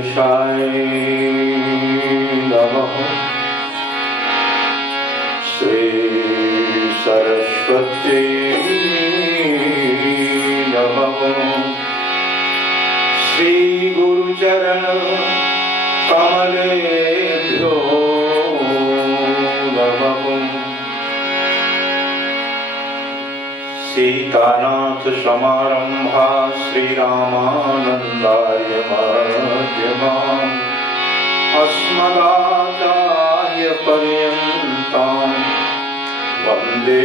गणेशाय नमः। श्री सरस्वती नमः। श्री गुरुचरण कमलेभ्यो नमः। सीतानाथ समारंभा श्रीरामानंदार्य मध्यमाम् अस्मदाचार्य पर्यन्ताम् वन्दे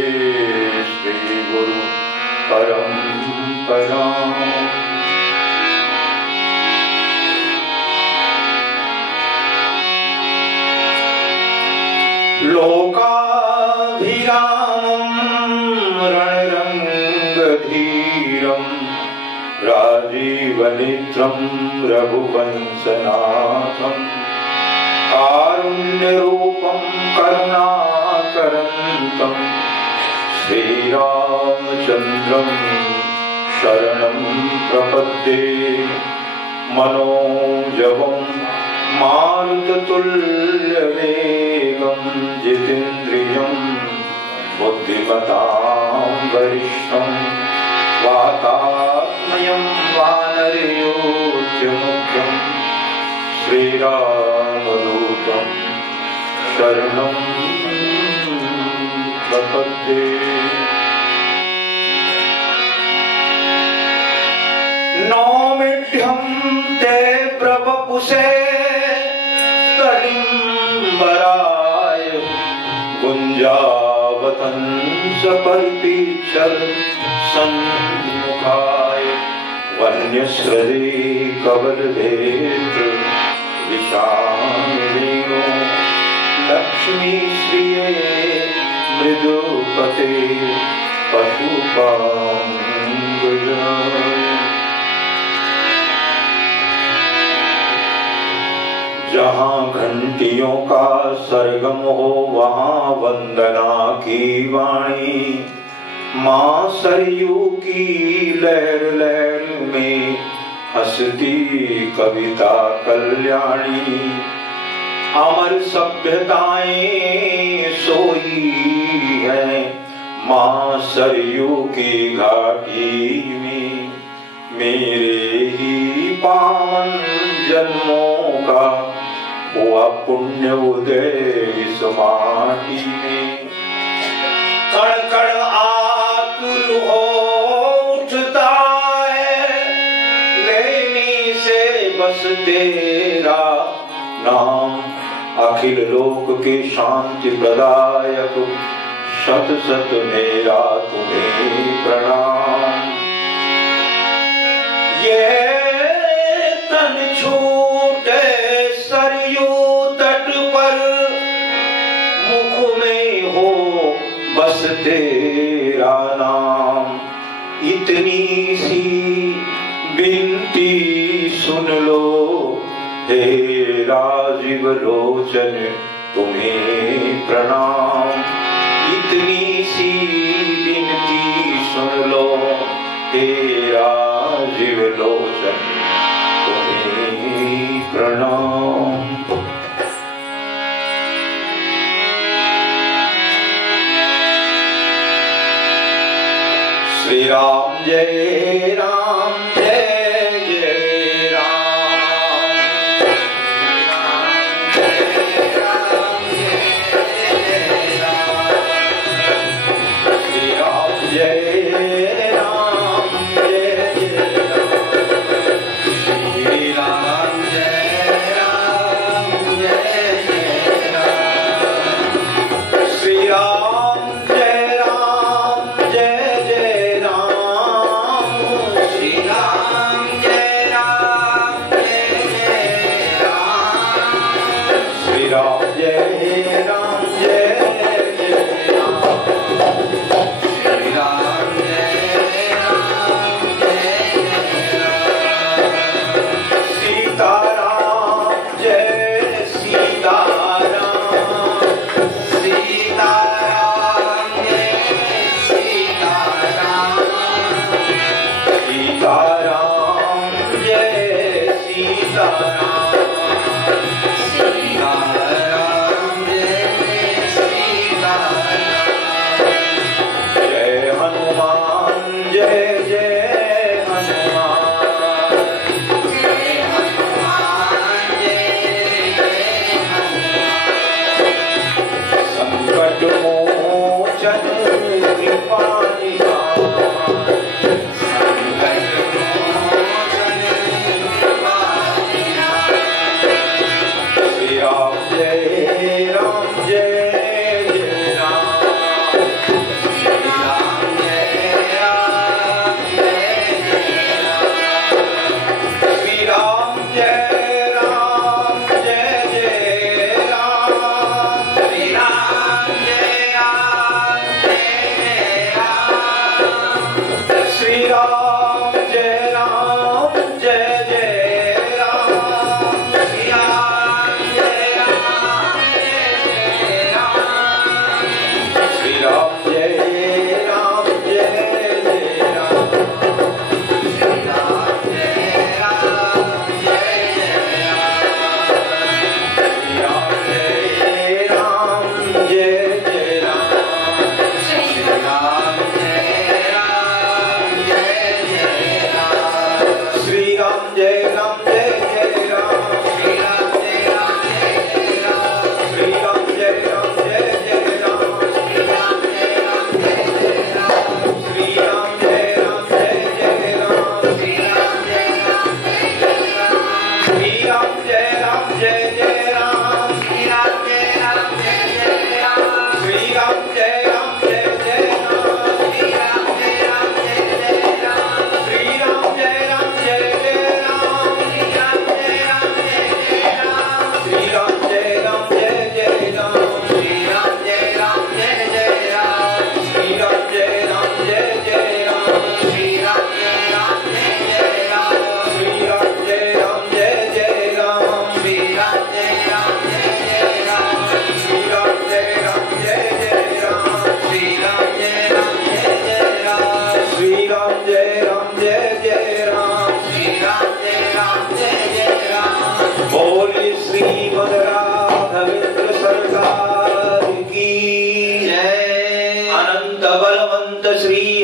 श्रीगुरु परम्पराम्। लोकाभिरामम् रणरङ्गधीरम् राजीवनेत्रम् रघुवंशनाथम् कारुण्यरूपम् करुणाकरन्तम् श्रीरामचन्द्रम् शरणं प्रपद्ये। मनोजवम् मारुततुल्यवेगं जितेन्द्रियं बुद्धिमतां वरिष्ठं वातात्मयं वानरयोग्यमुख्यं श्रीरामदूतं शरणं प्रपद्ये। नौमिढ्यं ते प्रवपुषे तडिम्बराय गुञ्जावतंस परिपीच्छल सन्मुखाय वन्यश्रजे कवलवेत्र विशालिनो लक्ष्मीश्रिये मृदुपते पशुपाङ्गजाय। जहाँ घंटियों का सरगम हो वहाँ वंदना की वाणी। माँ सरयू की लहर लहर में हंसती कविता कल्याणी। अमर सभ्यताएं सोई हैं माँ सरयू की घाटी में। मेरे ही पावन जन्मों का हुआ पुण्य उदय इस माटी में। कण कण आतुर हो उठता है लेने से बस तेरा नाम। अखिल लोक के शांति प्रदायक शत शत मेरा तुम्हें प्रणाम। ये तन छूटे सरयू तट पर मुख में हो बस तेरा नाम। इतनी सी विनती सुन लो हे राजीव लोचन तुम्हें प्रणाम। इतनी सी विनती सुन लो हे राजीव लोचन तुम्हें प्रणाम। श्री राम जय राम जय जय राम। श्री राम जय राम जय जय राम। श्री राम जय राम जय जय राम। श्री राम जय राम जय जय राम। श्री राम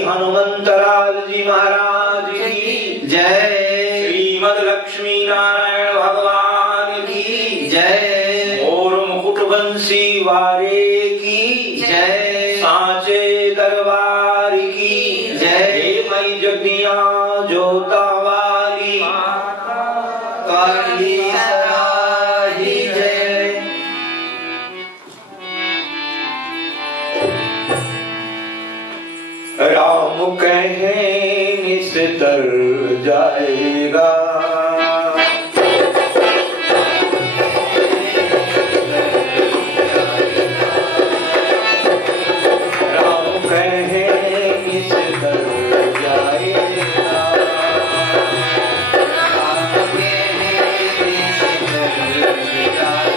हनुमंतलाल जी महाराज की जय। श्रीमद लक्ष्मी नारायण भगवान की जय। और मुकुट बंसी वारे की जय। सांचे दरबार की जय। मई जगनिया जोता वाली काली सराही जय। राम कहें इस तर जाएगा, राम कहें इस तर जाएगा, राम कहें इस तर जाएगा।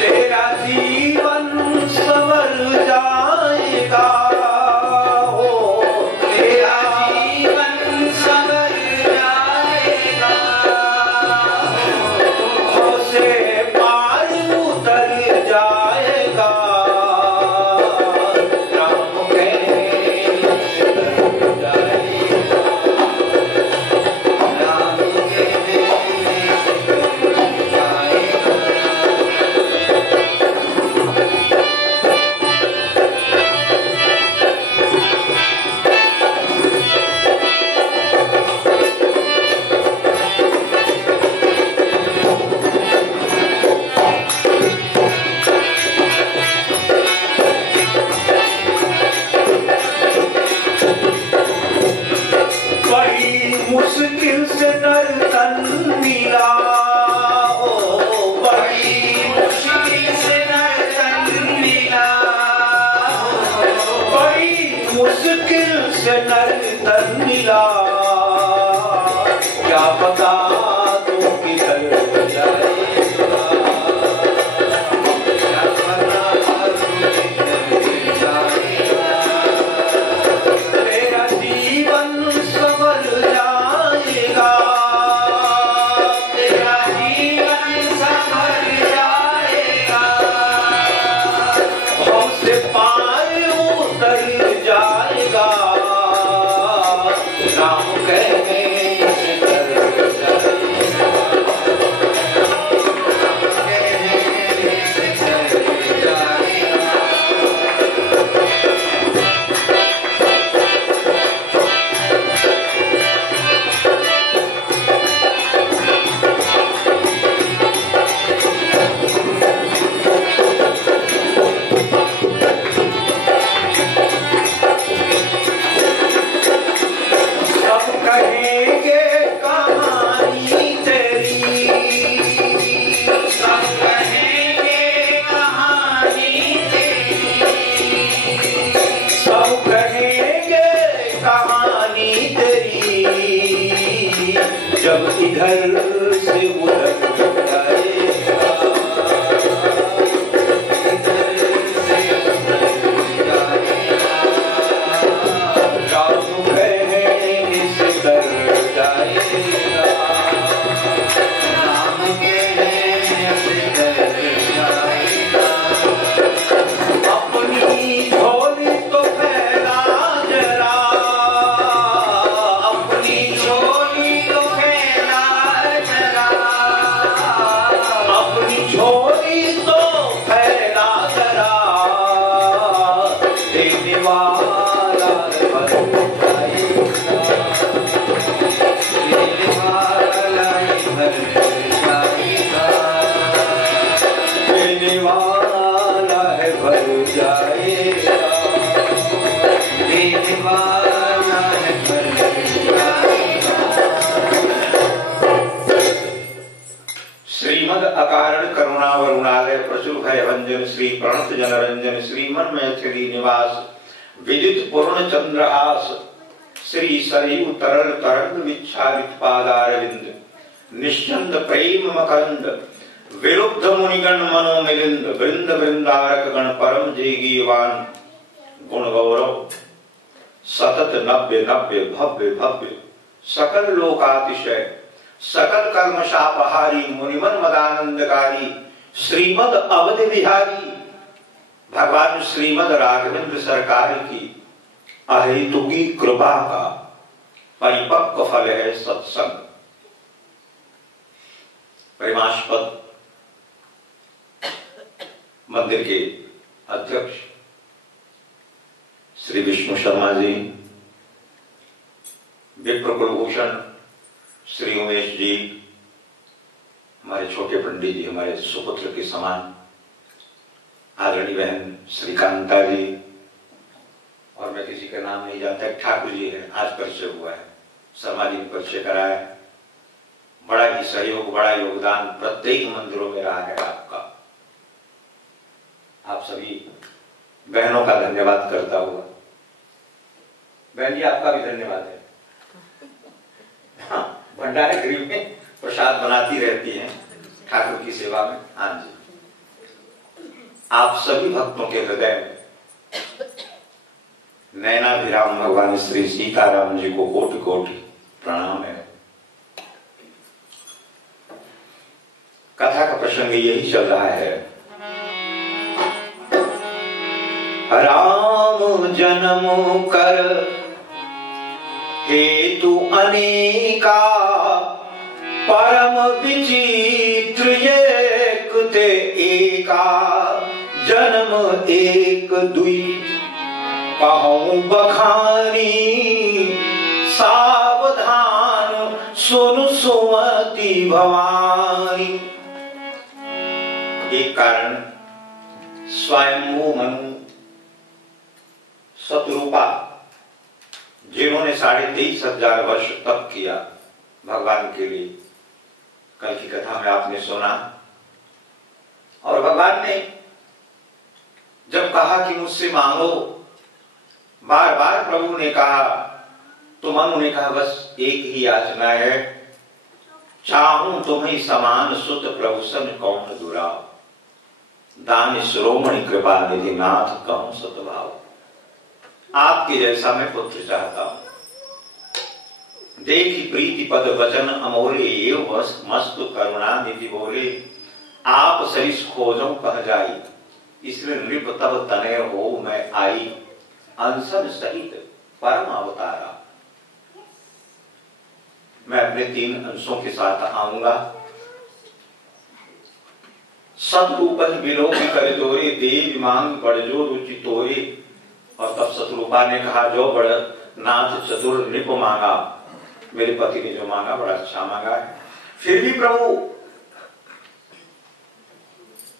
तेरा जीवन संवर जाएगा, हो तेरा जीवन संवर जाएगा, दुखों से पार उतर जाएगा, राम कहें उतर जाएगा, राम कहें उतर जाएगा। बड़ी मुश्किल से नर तन मिला, ओ बड़ी मुश्किल से नर तन मिला, बड़ी मुश्किल से नर तन मिला, क्या पता तू किधर जाएगा, क्या पता तू किधर जाएगा। तेरा जीवन संवर जाएगा, तेरा जीवन संवर जाएगा, हमसे पार उतर जाएगा, राम कहें इस तर जाएगा, राम कहें इस तर जाएगा। सब कहें इधर से उधर जाएगा, इधर से उधर जाएगा, राम कहने किस दर जाएगा, राम कहने से डर जाएगा, अपनी झोली तो फैला जरा, अपनी झोली तो फैला जरा, अपनी झोली तो फैला जरा, देने वाला भर जाएगा, देने वाला भर जाएगा, देने वाला है भर जाएगा, देने वाला है भर जाएगा। श्रीमद अकारण करुणा वरुणालय प्रचुर भय भंजन श्री प्रणत जनरंजन श्रीमन्मय श्री निवास विदित पूर्ण चंद्रहास श्री सरयू तरल तरंग विच्छादित पादारविंद निश्चंद प्रेम मकरंद विरुद्ध मुनिगण मनो मिलिंद वृंद वृंदारक गण परम जेगीवान गुण गौरव सतत नव्य नव्य भव्य भव्य सकल लोकातिशय सकल कर्म शापहारी मुनिमन मदानंदकारी श्रीमद अवध बिहारी भगवान श्रीमद राघवेंद्र सरकार की अहेतुकी कृपा का परिपक्व फल है सत्संग। प्रेमास्पद मंदिर के अध्यक्ष श्री विष्णु शर्मा जी, विप्र कुलभूषण श्री उमेश जी, हमारे छोटे पंडित जी, हमारे सुपुत्र के समान आदरणीय बहन श्रीकांता जी, और मैं किसी का नाम नहीं जानता, ठाकुर जी है, आज परिचय हुआ है, शर्मा जी ने परिचय कराया है। बड़ा ही सहयोग, बड़ा योगदान प्रत्येक मंदिरों में रहा है आपका। आप सभी बहनों का धन्यवाद करता हुआ, बहन जी आपका भी धन्यवाद है। हाँ, भंडारे गृह में प्रसाद बनाती रहती हैं ठाकुर की सेवा में। हाँ जी, आप सभी भक्तों के हृदय में नैनाभिराम भगवान श्री सीताराम जी को कोटि कोटि प्रणाम है। कथा का प्रसंग यही चल रहा है। राम जन्म कर हेतु अनेका, परम विचित्र एक ते एका, जन्म एक दुई कहूं बखानी, सावधान सुन सुमति भवानी। एक कारण स्वयंभू मनु शतरूपा, जिन्होंने 23,500 वर्ष तप किया भगवान के लिए, कल की कथा में आपने सुना। और भगवान ने जब कहा कि मुझसे मांगो, बार बार प्रभु ने कहा, तो मनु ने कहा बस एक ही याचना है, चाहूं तुम्हें समान सुत प्रभु सन कौन दुराव, दान श्रोमणि कृपा निधि नाथ कहूं सतभाव। आपके जैसा मैं पुत्र चाहता हूं। देखी प्रीति पद वचन अमोले, एव मस्तु करुणा निधि बोले, आप सरिस खोजों कह जाई, इसलिए नृप तब तनय हो मैं आई, अंसन सहित परम अवतारा। मैं अपने 3 अंशों के साथ आऊंगा। सतरूप विलोक कर तोरे, देव मांग बड़जो रुचि तोरे। और तब शत्रुपा ने कहा, जो बड़ नाथ चतुर नृप मांगा, मेरे पति ने जो मांगा बड़ा अच्छा मांगा है। फिर भी प्रभु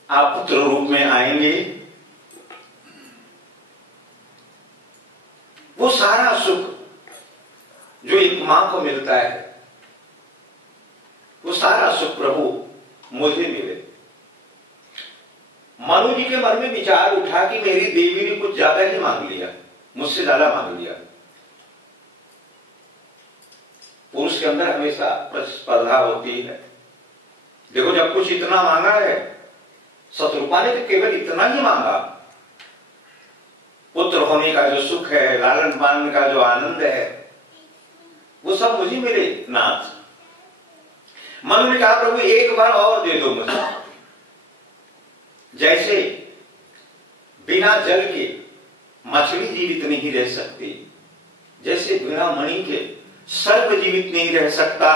आप पुत्र रूप में आएंगे, वो सारा सुख जो एक मां को मिलता है, वो सारा सुख प्रभु मुझे मिले। मनु जी के मन में विचार उठा कि मेरी देवी ने कुछ ज्यादा ही मांग लिया, मुझसे ज्यादा मांग लिया। पुरुष के अंदर अंदर हमेशा प्रतिस्पर्धा होती है। देखो जब कुछ इतना मांगा है, शत्रुपा ने तो केवल इतना ही मांगा, पुत्र होने का जो सुख है, लालन पालन का जो आनंद है, वो सब मुझे मिले नाथ। मन ने कहा प्रभु एक बार और दे दो मुझे। जैसे बिना जल के मछली जीवित नहीं रह सकती, जैसे बिना मणि के सर्प जीवित नहीं रह सकता,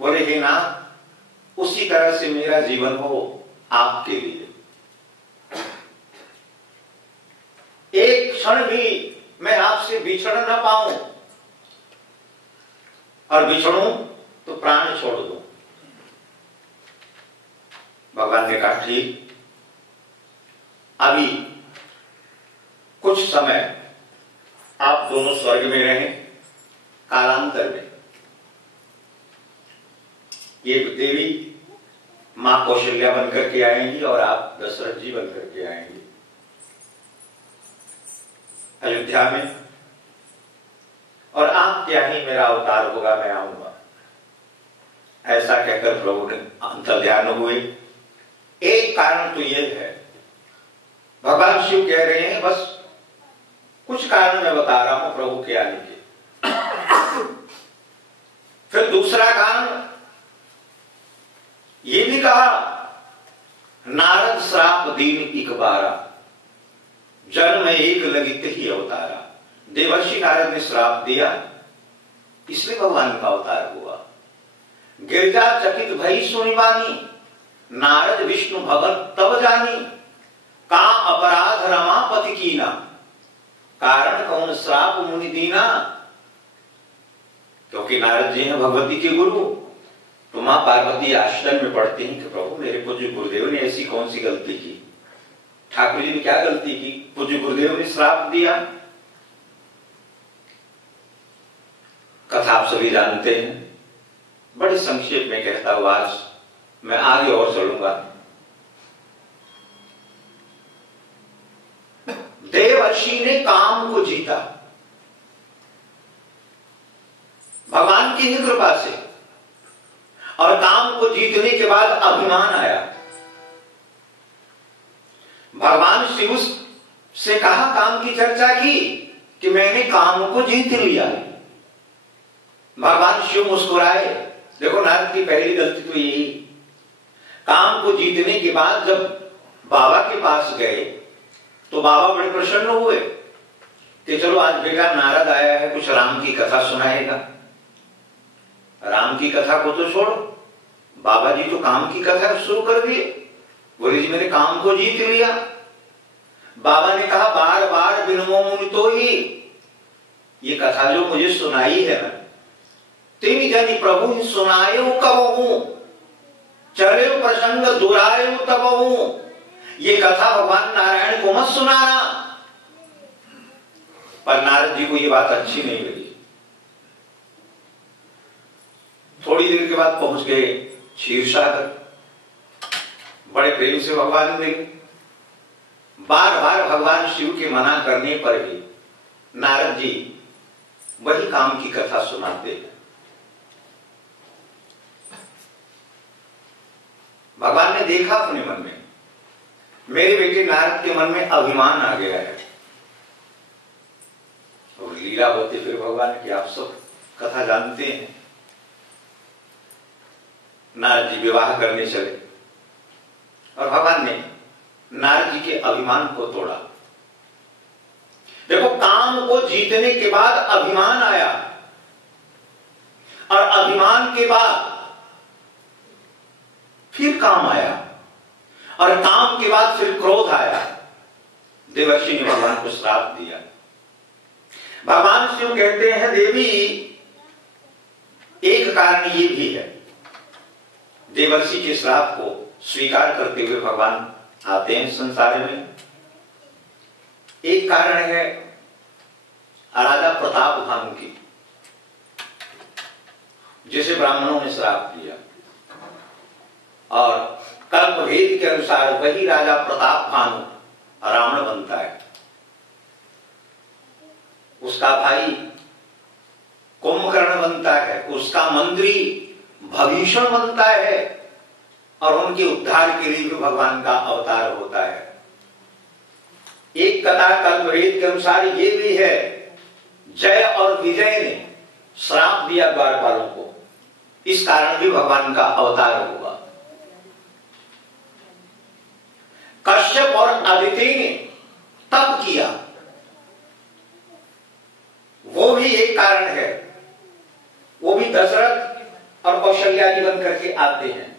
बोले हे नाथ उसी तरह से मेरा जीवन हो आपके लिए। एक क्षण भी मैं आपसे बिछड़ न पाऊं, और बिछड़ूं तो प्राण छोड़ दूं। भगवान ने कहा ठीक, अभी कुछ समय आप दोनों स्वर्ग में रहें, कालांतर में ये देवी मां कौशल्या बनकर के आएंगी और आप दशरथ जी बनकर के आएंगे अयोध्या में, और आप क्या ही मेरा अवतार होगा, मैं आऊंगा। ऐसा कहकर प्रभु ने अंतर्ध्यान हुए। एक कारण तो यह है, भगवान शिव कह रहे हैं बस कुछ कारण मैं बता रहा हूं प्रभु के आने के। फिर दूसरा कारण ये भी कहा, नारद श्राप दीन इक बारा, जन्म एक लगित ही अवतारा। देवर्षि नारद ने श्राप दिया, इसलिए भगवान का अवतार हुआ। गिरजा चकित भई सुनिबानी, नारद विष्णु भगत तब जानी, का अपराध रमापति कीना, कारण कौन श्राप मुनि दीना। क्योंकि नारद जी हैं भगवती के गुरु, तो मां पार्वती आश्रम में पढ़ती हैं कि प्रभु मेरे पूज्य गुरुदेव ने ऐसी कौन सी गलती की, ठाकुर जी ने क्या गलती की, पूज्य गुरुदेव ने श्राप दिया। कथा आप सभी जानते हैं, बड़े संक्षेप में कहता हुआ आज मैं आगे और चलूंगा। देवर्षि ने काम को जीता भगवान की ही कृपा से, और काम को जीतने के बाद अभिमान आया। भगवान शिव से कहा, काम की चर्चा की कि मैंने काम को जीत लिया। भगवान शिव मुस्कुराए। देखो नारद की पहली गलती तो यही, काम को जीतने के बाद जब बाबा के पास गए तो बाबा बड़े प्रसन्न हुए कि चलो आज बेटा नारद आया है, कुछ राम की कथा सुनाएगा। राम की कथा को तो छोड़ो, बाबा जी तो काम की कथा शुरू कर दिए। बोले जी मैंने काम को जीत लिया। बाबा ने कहा बार बार बिनमो मुनि तो ही, ये कथा जो मुझे सुनाई है ना, तेरी जानी प्रभु ही सुनायो कबहू, चले प्रसंग दुरायो तबहू। ये कथा भगवान नारायण को मत सुनाना। पर नारद जी को ये बात अच्छी नहीं लगी। थोड़ी देर के बाद पहुंच गए क्षीरसागर, बड़े प्रेम से भगवान मिले। बार बार भगवान शिव के मना करने पर भी नारद जी वही काम की कथा सुनाते हैं। भगवान ने देखा अपने मन में, मेरे बेटे नारद के मन में अभिमान आ गया है। और लीला होती फिर भगवान की, आप सब कथा जानते हैं। नारद जी विवाह करने चले और भगवान ने नारद जी के अभिमान को तोड़ा। देखो काम को जीतने के बाद अभिमान आया, और अभिमान के बाद फिर काम आया, और काम के बाद फिर क्रोध आया। देवर्षि ने भगवान को श्राप दिया। भगवान शिव कहते हैं देवी एक कारण ये भी है, देवर्षि के श्राप को स्वीकार करते हुए भगवान आते हैं संसार में। एक कारण है राजा प्रताप भानु की, जिसे ब्राह्मणों ने श्राप दिया, और कल्प भेद के अनुसार वही राजा प्रताप भानु रावण बनता है। उसका भाई कुंभकर्ण बनता है, उसका मंत्री भीषण बनता है और उनके उद्धार के लिए भी भगवान का अवतार होता है। एक कथा कल्पवेद के अनुसार ये भी है, जय और विजय ने श्राप दिया द्वारपालों को, इस कारण भी भगवान का अवतार हुआ। कश्यप और अदिति ने तप किया, वो भी एक कारण है। वो भी दशरथ और कौशल्या जी बन करके आते हैं।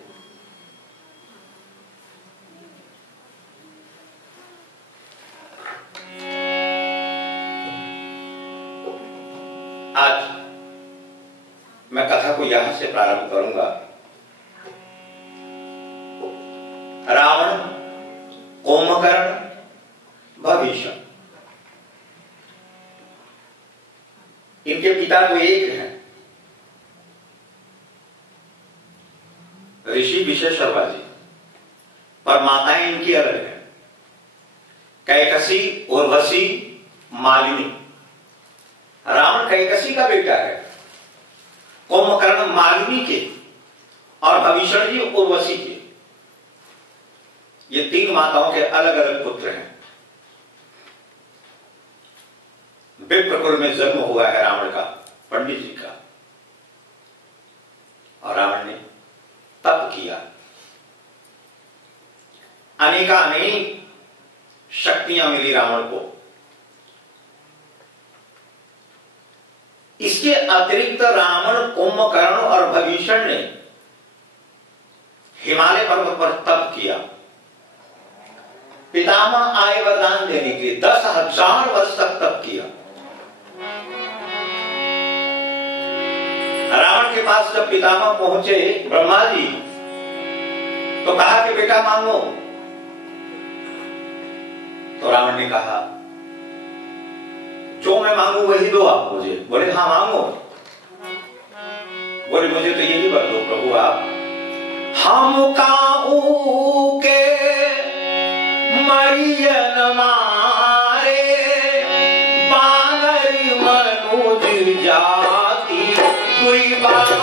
आज मैं कथा को यहां से प्रारंभ करूंगा। रावण, कुंभकर्ण, भीषण, इनके पिता तो एक हैं, ऋषि विशेषर्वा जी, पर माताएं इनकी अलग है। कैकसी, उर्वशी, मालिनी। रावण कैकसी का बेटा है, कुंभकर्ण मालिनी के और भीषण जी उर्वशी के। ये तीन माताओं के अलग अलग पुत्र हैं। विप्रकुल में जन्म हुआ है रावण का, पंडित जी का, और रावण ने तप किया। अनेकानेक शक्तियां मिली रावण को। इसके अतिरिक्त रावण, कुंभकर्ण और भीषण ने हिमालय पर्वत पर तप किया। पितामह आए वरदान देने के लिए 10,000 वर्ष तक तप किया। रावण के पास जब पितामह पहुंचे ब्रह्मा जी, तो कहा कि बेटा मांगो। तो रावण ने कहा, जो मैं मांगू वही दो आप मुझे। बोले हाँ मांगो। बोले मुझे तो यही वर दो प्रभु आप। हम काहू के मरियन मारे, बानर मनुज जाति दुई बारे।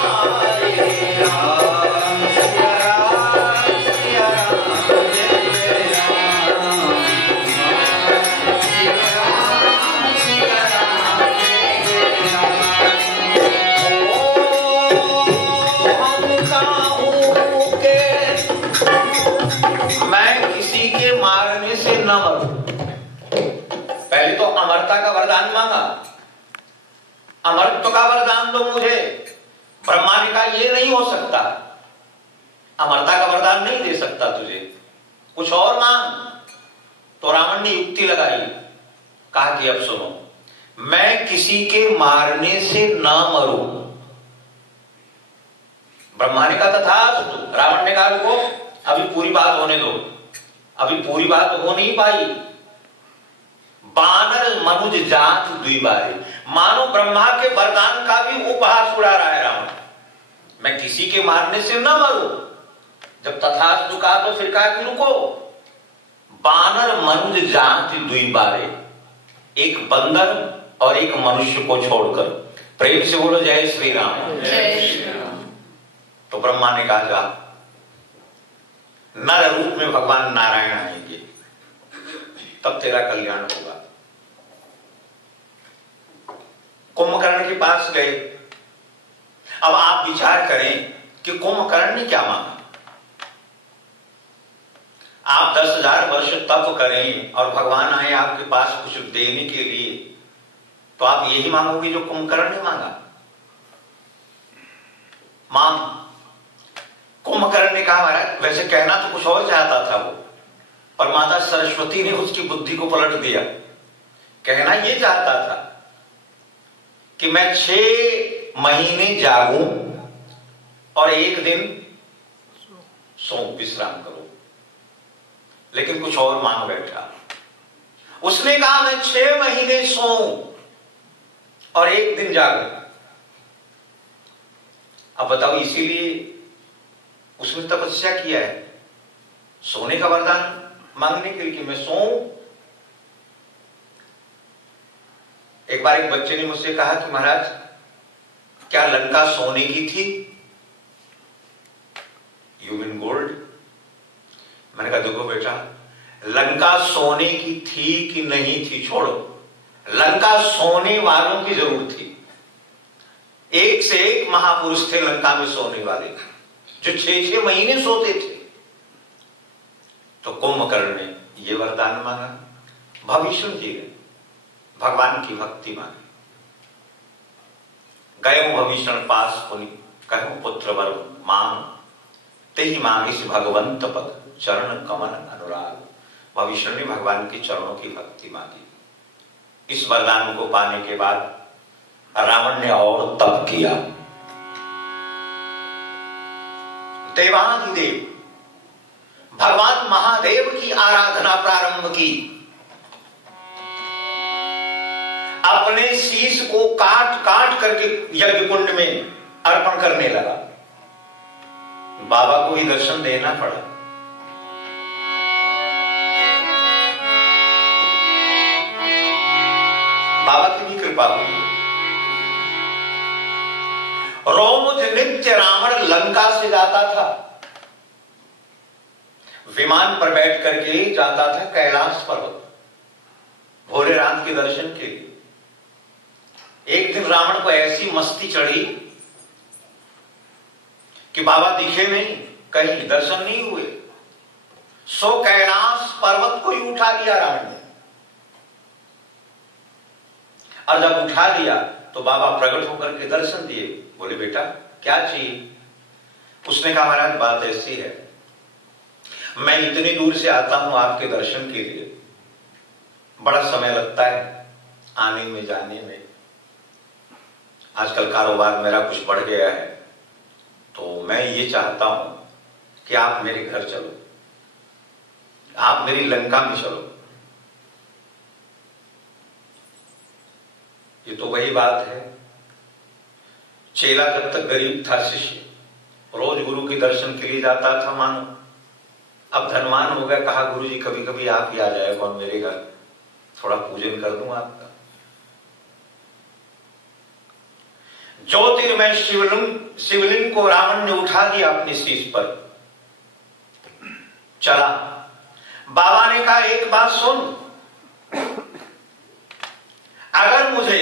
पहले तो अमरता का वरदान मांगा, अमरत्व का वरदान दो मुझे। ब्रह्मा ने कहा ये नहीं हो सकता, अमरता का वरदान नहीं दे सकता तुझे, कुछ और मांग। तो रावण ने युक्ति लगाई, कहा कि अब सुनो, मैं किसी के मारने से ना मरूं। ब्रह्मा ने कहा तथास्तु। रावण ने कहा रुको, अभी पूरी बात होने दो। अभी पूरी बात हो नहीं पाई। बानर मनुज जात द्विबारे, मानो ब्रह्मा के वरदान का भी उपहास उड़ा रहा है रावण। मैं किसी के मारने से न मरूं। जब तथास्तु कहा तो फिर कहा कि रुको, बानर मनुज जात द्विबारे, एक बंदर और एक मनुष्य को छोड़कर। प्रेम से बोलो जय श्री राम। जय श्री राम। तो ब्रह्मा ने कहा जा, नर रूप में भगवान नारायण आएंगे, तब तेरा कल्याण होगा। कुंभकर्ण के पास गए। अब आप विचार करें कि कुंभकर्ण ने क्या मांगा। आप 10,000 वर्ष तप करें और भगवान आए आपके पास कुछ देने के लिए, तो आप यही मांगोगे जो कुंभकर्ण ने मांगा। मांग। कुंभकर्ण ने कहा महाराज, वैसे कहना तो कुछ और चाहता था वो, पर माता सरस्वती ने उसकी बुद्धि को पलट दिया। कहना ये चाहता था कि मैं 6 महीने जागूं और एक दिन सो विश्राम करो, लेकिन कुछ और मांग बैठा। उसने कहा मैं 6 महीने सोऊं और एक दिन जागूं। अब बताओ, इसीलिए उसने तपस्या किया है, सोने का वरदान मांगने के लिए कि मैं सोऊं। एक बार एक बच्चे ने मुझसे कहा कि महाराज क्या लंका सोने की थी? You mean gold? मैंने कहा देखो बेटा, लंका सोने की थी कि नहीं थी छोड़ो, लंका सोने वालों की जरूर थी। एक से एक महापुरुष थे लंका में सोने वाले, जो 6-6 महीने सोते थे। तो कुंभकर्ण ने ये वरदान मांगा, भविष्य जी ने भगवान की भक्ति मांगी। गयो भविष्य पास पुनि कहो पुत्र वर मांग, ते ही मांगिस भगवंत पद चरण कमल अनुराग। भविष्य ने भगवान के चरणों की भक्ति मांगी। इस वरदान को पाने के बाद रावण ने और तप किया। देवाधिदेव भगवान महादेव की आराधना प्रारंभ की। अपने शीश को काट काट करके यज्ञ कुंड में अर्पण करने लगा। बाबा को ही दर्शन देना पड़ा। बाबा की भी कृपा हुई। रोज नित्य रावण लंका से जाता था, विमान पर बैठ करके जाता था कैलाश पर्वत भोलेनाथ के दर्शन के लिए। एक दिन रावण को ऐसी मस्ती चढ़ी कि बाबा दिखे नहीं, कहीं दर्शन नहीं हुए। सो कैलाश पर्वत को ही उठा लिया रावण ने, और जब उठा लिया तो बाबा प्रकट होकर के दर्शन दिए। बोले बेटा क्या चाहिए? उसने कहा महाराज बात ऐसी है, मैं इतनी दूर से आता हूं आपके दर्शन के लिए, बड़ा समय लगता है आने में जाने में। आजकल कारोबार मेरा कुछ बढ़ गया है, तो मैं ये चाहता हूं कि आप मेरे घर चलो, आप मेरी लंका में चलो। ये तो वही बात है, चेला जब तक गरीब था, शिष्य रोज गुरु के दर्शन के लिए जाता था मानो, अब धनवान हो गया, कहा गुरुजी कभी कभी आप ही आ जाए कौन मेरे घर, थोड़ा पूजन कर दूं आपका। ज्योतिर्मय शिवलिंग को रावण ने उठा दिया अपने शीश पर, चला। बाबा ने कहा एक बात सुन, अगर मुझे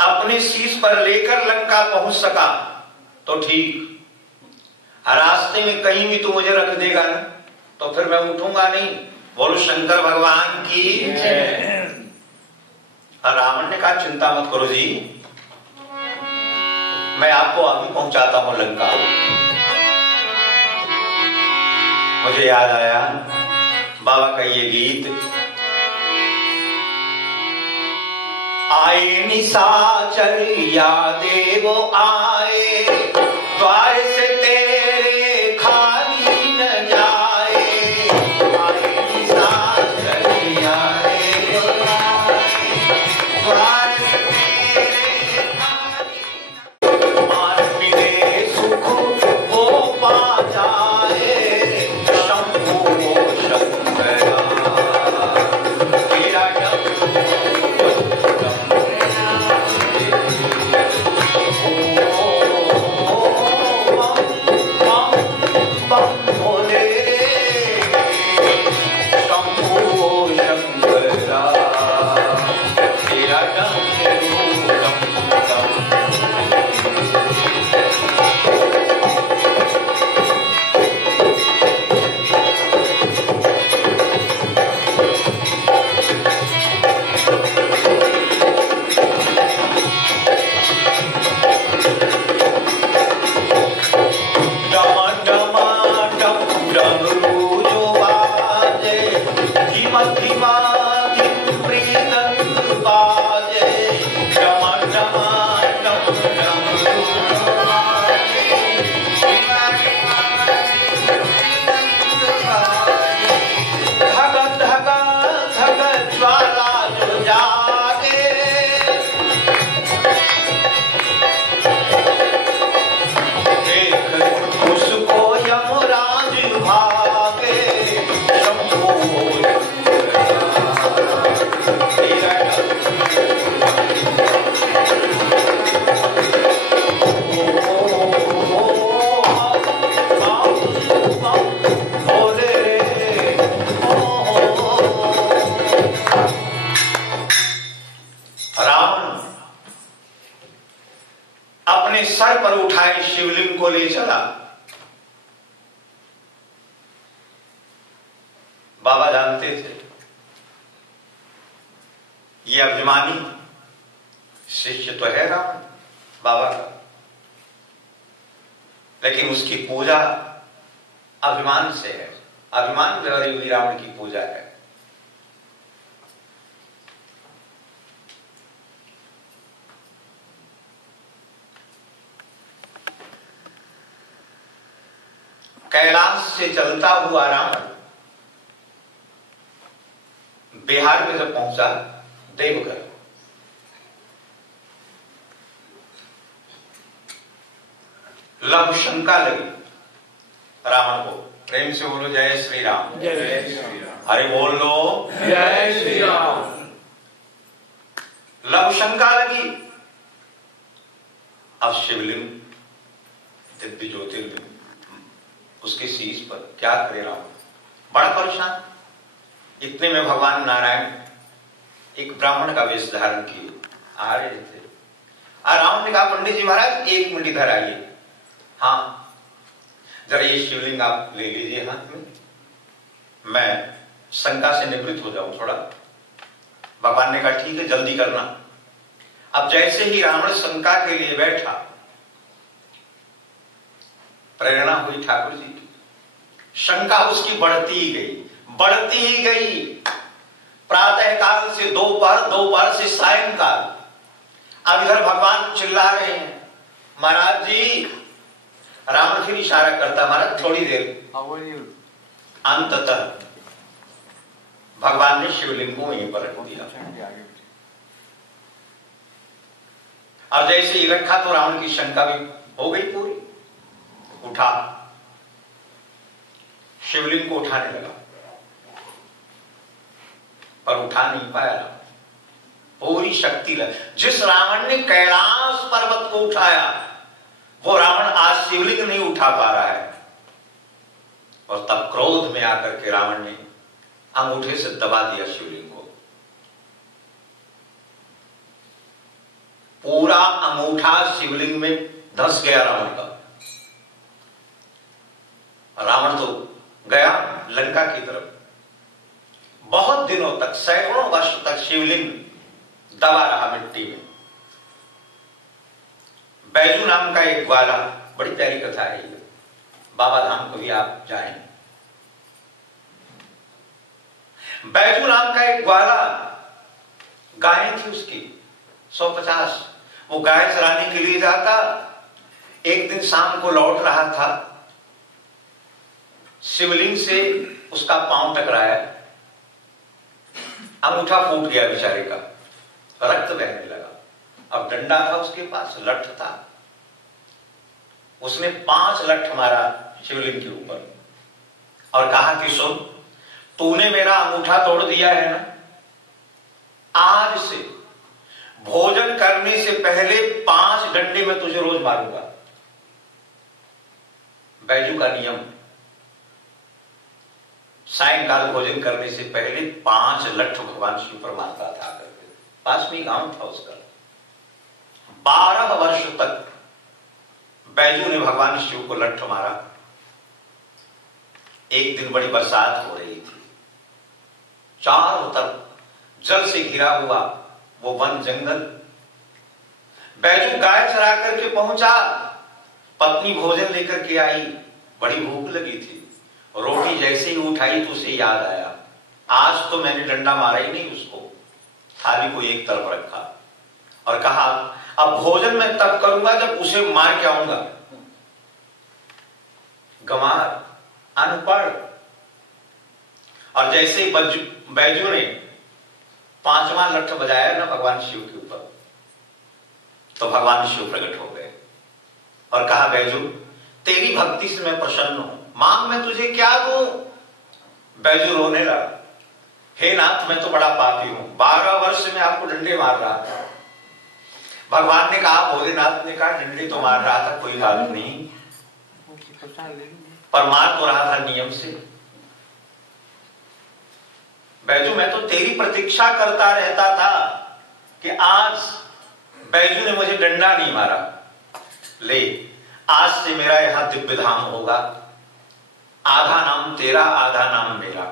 अपने शीश पर लेकर लंका पहुंच सका तो ठीक, रास्ते में कहीं भी तू मुझे रख देगा ना तो फिर मैं उठूंगा नहीं। बोलो शंकर भगवान की। रावण ने कहा चिंता मत करो जी, मैं आपको अभी पहुंचाता हूं लंका। मुझे याद आया बाबा का ये गीत, आए निशाचर या देव आए, द्वार से तेरे खाली न जाए। आए निशाचर या देव आए, द्वार से तेरे खाली न मान मिले सुख वो पा जाए। शंभो शंकरा तेरा सर पर उठाए शिवलिंग को ले चला। बाबा जानते थे ये अभिमानी शिष्य तो है रावण बाबा का, लेकिन उसकी पूजा अभिमान से है, अभिमान भरी हुई रावण की पूजा है। कैलाश से चलता हुआ रावण बिहार में जब पहुंचा देवघर, लघु शंका लगी रावण को। प्रेम से बोलो जय श्री राम। जय श्री राम। अरे बोल लो जय श्री राम। लघु शंका लगी। अब शिवलिंग दिव्य ज्योतिर्लिंग उसके शीश पर क्या करे रावण, बड़ा परेशान। इतने में भगवान नारायण एक ब्राह्मण का वेश धारण किए आ रहे थे। रावण ने कहा पंडित जी महाराज 1 मिनट इधर आइए। हाँ जरा ये शिवलिंग आप ले लीजिए हाथ में, मैं शंका से निवृत्त हो जाऊं थोड़ा। भगवान ने कहा ठीक है जल्दी करना। अब जैसे ही रावण शंका के लिए बैठा, प्रेरणा हुई ठाकुर जी की, शंका उसकी बढ़ती ही गई, बढ़ती ही गई। प्रातः काल से दोपहर, दोपहर से सायंकाल। अब इधर भगवान चिल्ला रहे हैं महाराज जी। रावण फिर इशारा करता महाराज थोड़ी देर। अंततः भगवान ने शिवलिंग को वहीं पर रख दिया। और जैसे ही रखा तो रावण की शंका भी हो गई पूरी। उठा, शिवलिंग को उठाने लगा पर उठा नहीं पाया। पूरी शक्ति लग, जिस रावण ने कैलाश पर्वत को उठाया वो रावण आज शिवलिंग नहीं उठा पा रहा है। और तब क्रोध में आकर के रावण ने अंगूठे से दबा दिया शिवलिंग को। पूरा अंगूठा शिवलिंग में धंस गया रावण का। रावण तो गया लंका की तरफ। बहुत दिनों तक, सैकड़ों वर्ष तक शिवलिंग दबा रहा मिट्टी में। बैजू नाम का एक ग्वाला, बड़ी प्यारी कथा है ये, बाबा धाम को भी आप जाएं। बैजू नाम का एक ग्वाला, गायें थी उसकी 150। वो गाय चराने के लिए जाता। एक दिन शाम को लौट रहा था, शिवलिंग से उसका पांव टकराया, अंगूठा फूट गया बेचारे का, रक्त बहने लगा। अब डंडा था उसके पास, लठ था, उसने 5 लठ मारा शिवलिंग के ऊपर और कहा कि सुन, तूने मेरा अंगूठा तोड़ दिया है ना, आज से भोजन करने से पहले 5 डंडे में तुझे रोज मारूंगा। बैजू का नियम, सायंकाल भोजन करने से पहले 5 लठ भगवान शिव पर मारता था करके। पास में गांव था उसका। 12 वर्ष तक बैजू ने भगवान शिव को लठ मारा। एक दिन बड़ी बरसात हो रही थी, चारों तरफ जल से घिरा हुआ वो वन जंगल। बैजू गाय चरा करके पहुंचा, पत्नी भोजन लेकर के आई, बड़ी भूख लगी थी। रोटी जैसे ही उठाई तो उसे याद आया, आज तो मैंने डंडा मारा ही नहीं उसको। थाली को एक तरफ रखा और कहा अब भोजन मैं तब करूंगा जब उसे मार के आऊंगा। गंवार, अनपढ़। और जैसे ही बैजू ने 5वां लठ बजाया ना भगवान शिव के ऊपर, तो भगवान शिव प्रकट हो गए और कहा बैजू तेरी भक्ति से मैं प्रसन्न हूं, मांग मैं तुझे क्या दूं। बैजू रोने लगा, हे नाथ मैं तो बड़ा पापी हूं, 12 वर्ष में आपको डंडे मार रहा था। भगवान ने कहा, भोलेनाथ ने कहा डंडे तो मार रहा था, कोई बात नहीं, पर मार तो रहा था नियम से। बैजू मैं तो तेरी प्रतीक्षा करता रहता था कि आज बैजू ने मुझे डंडा नहीं मारा, ले आज से मेरा यहां दिव्य धाम होगा, आधा नाम तेरा आधा नाम मेरा।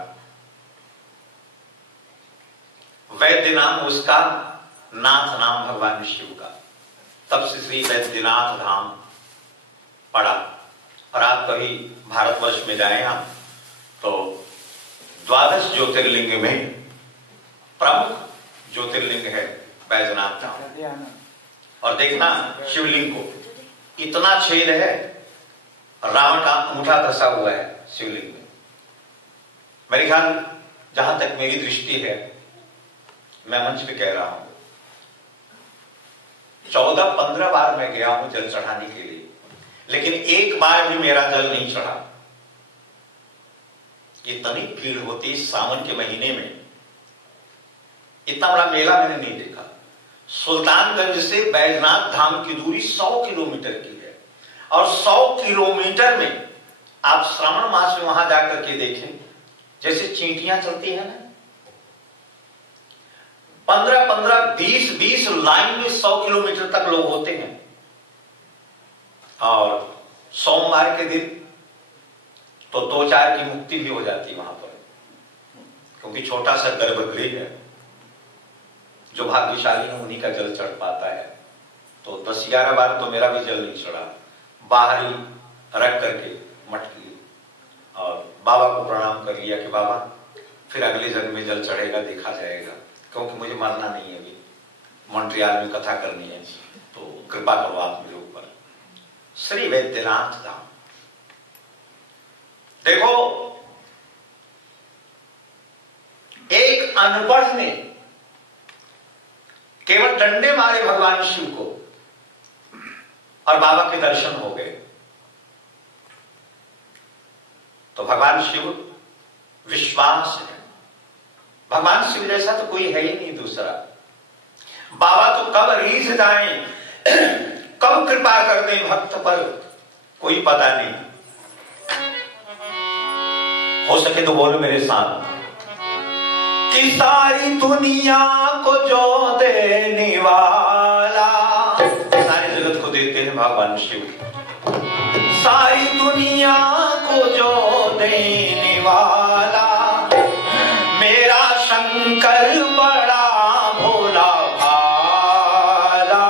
वैद्य नाम उसका, नाथ नाम भगवान शिव का। तब से श्री वैद्यनाथ धाम पड़ा। और आप कभी भारतवर्ष में जाए हम तो 12 ज्योतिर्लिंग में प्रमुख ज्योतिर्लिंग है बैजनाथ धाम। और देखना शिवलिंग को इतना छेद है, रावण का अंगूठा धसा हुआ है शिवलिंग में। मेरे ख्याल जहां तक मेरी दृष्टि है, मैं मंच पे कह रहा हूं, 14-15 बार मैं गया हूं जल चढ़ाने के लिए, लेकिन एक बार भी मेरा जल नहीं चढ़ा। इतनी भीड़ होती सावन के महीने में, इतना बड़ा मेला मैंने नहीं देखा। सुल्तानगंज से बैजनाथ धाम की दूरी 100 किलोमीटर की है, और 100 किलोमीटर में आप श्रावण मास में वहां जाकर के देखें, जैसे चींटियां चलती है ना, 15-15, 20-20 लाइन में 100 किलोमीटर तक लोग होते हैं। और सोमवार के दिन तो 2-4 की मुक्ति भी हो जाती है वहां पर, क्योंकि छोटा सा गर्भगृह है। जो भाग्यशाली है उन्हीं का जल चढ़ पाता है। तो 10-11 बार तो मेरा भी जल नहीं चढ़ा। बाहर ही रख करके मटकी और बाबा को प्रणाम कर लिया कि बाबा फिर अगले जन्म में जल चढ़ेगा, देखा जाएगा, क्योंकि मुझे मरना नहीं है, अभी मॉन्ट्रियल में कथा करनी है, तो कृपा करो आप मेरे ऊपर। श्री वैद्यनाथ धाम देखो, एक अनपढ़ ने केवल डंडे मारे भगवान शिव को और बाबा के दर्शन हो गए। तो भगवान शिव विश्वास है, भगवान शिव जैसा तो कोई है ही नहीं दूसरा। बाबा तो कब रीझ जाएं, कब कृपा कर दें भक्त पर, कोई पता नहीं। हो सके तो बोलो मेरे साथ कि सारी दुनिया को जो देने वाला, सारे जगत को देते हैं भगवान शिव। सारी दुनिया को जो देने वाला मेरा शंकर बड़ा भोला भाला।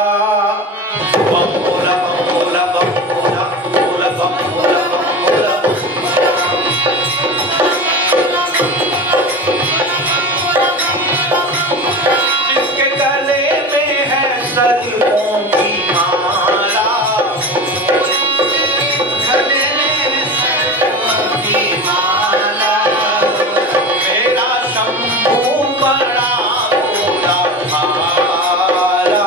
बम भोला बम भोला बम भोला भोला बम भोला बम भोला। जिसके गले में है सर्पों की माला, गले में सर्पों की माला, मेरा शंभू बड़ा भोला भाला।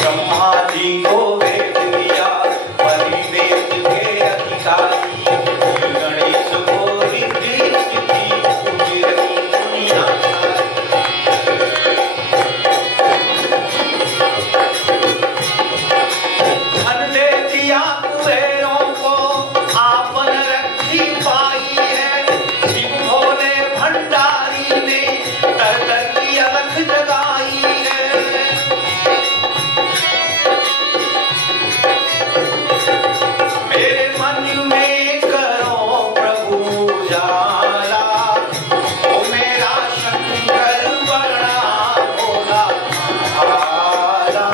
ब्रह्मा जी को वेद दिया, परिवेद के अधिकारी, गणेश को रिद्धि सिद्धि, पूजी रही दुनिया सारी। धन दे दिया कुबेरों को, आपन रखी पाई है, शिव भोले भंडारी ने तर तर की अलख जगाई है। मेरे मन में करो प्रभु जाला, ओ मेरा शंकर बड़ा भोला भाला।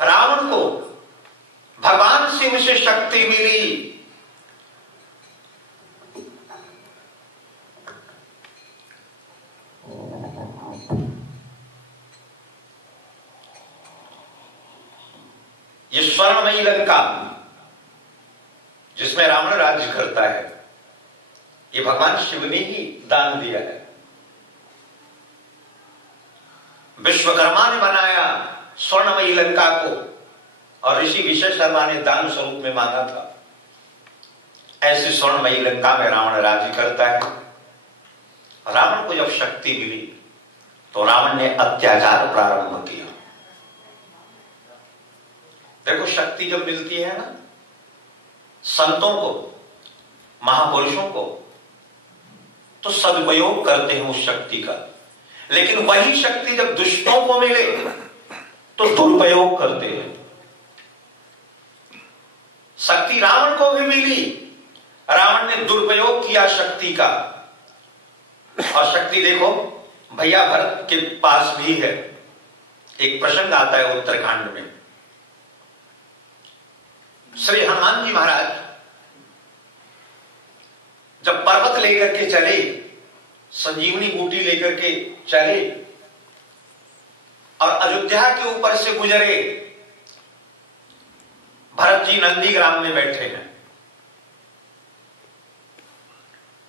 रावण को भगवान शिव से शक्ति मिली। ये स्वर्णमयी लंका जिसमें रावण राज्य करता है, ये भगवान शिव ने ही दान दिया है। विश्व विश्वकर्मा ने बनाया स्वर्णमयी लंका को, और ऋषि विशेष शर्मा ने दान स्वरूप में मांगा था। ऐसी स्वर्णमयी लंका में रावण राज्य करता है। रावण को जब शक्ति मिली तो रावण ने अत्याचार प्रारंभ किया। देखो, शक्ति जब मिलती है ना संतों को, महापुरुषों को, तो सदुपयोग करते हैं उस शक्ति का। लेकिन वही शक्ति जब दुष्टों को मिले तो दुरुपयोग करते हैं। शक्ति रावण को भी मिली, रावण ने दुरुपयोग किया शक्ति का। और शक्ति देखो भैया भरत के पास भी है। एक प्रसंग आता है उत्तराखंड में। श्री हनुमान जी महाराज जब पर्वत लेकर के चले, संजीवनी बूटी लेकर के चले और अयोध्या के ऊपर से गुजरे, भरत जी नंदीग्राम में बैठे हैं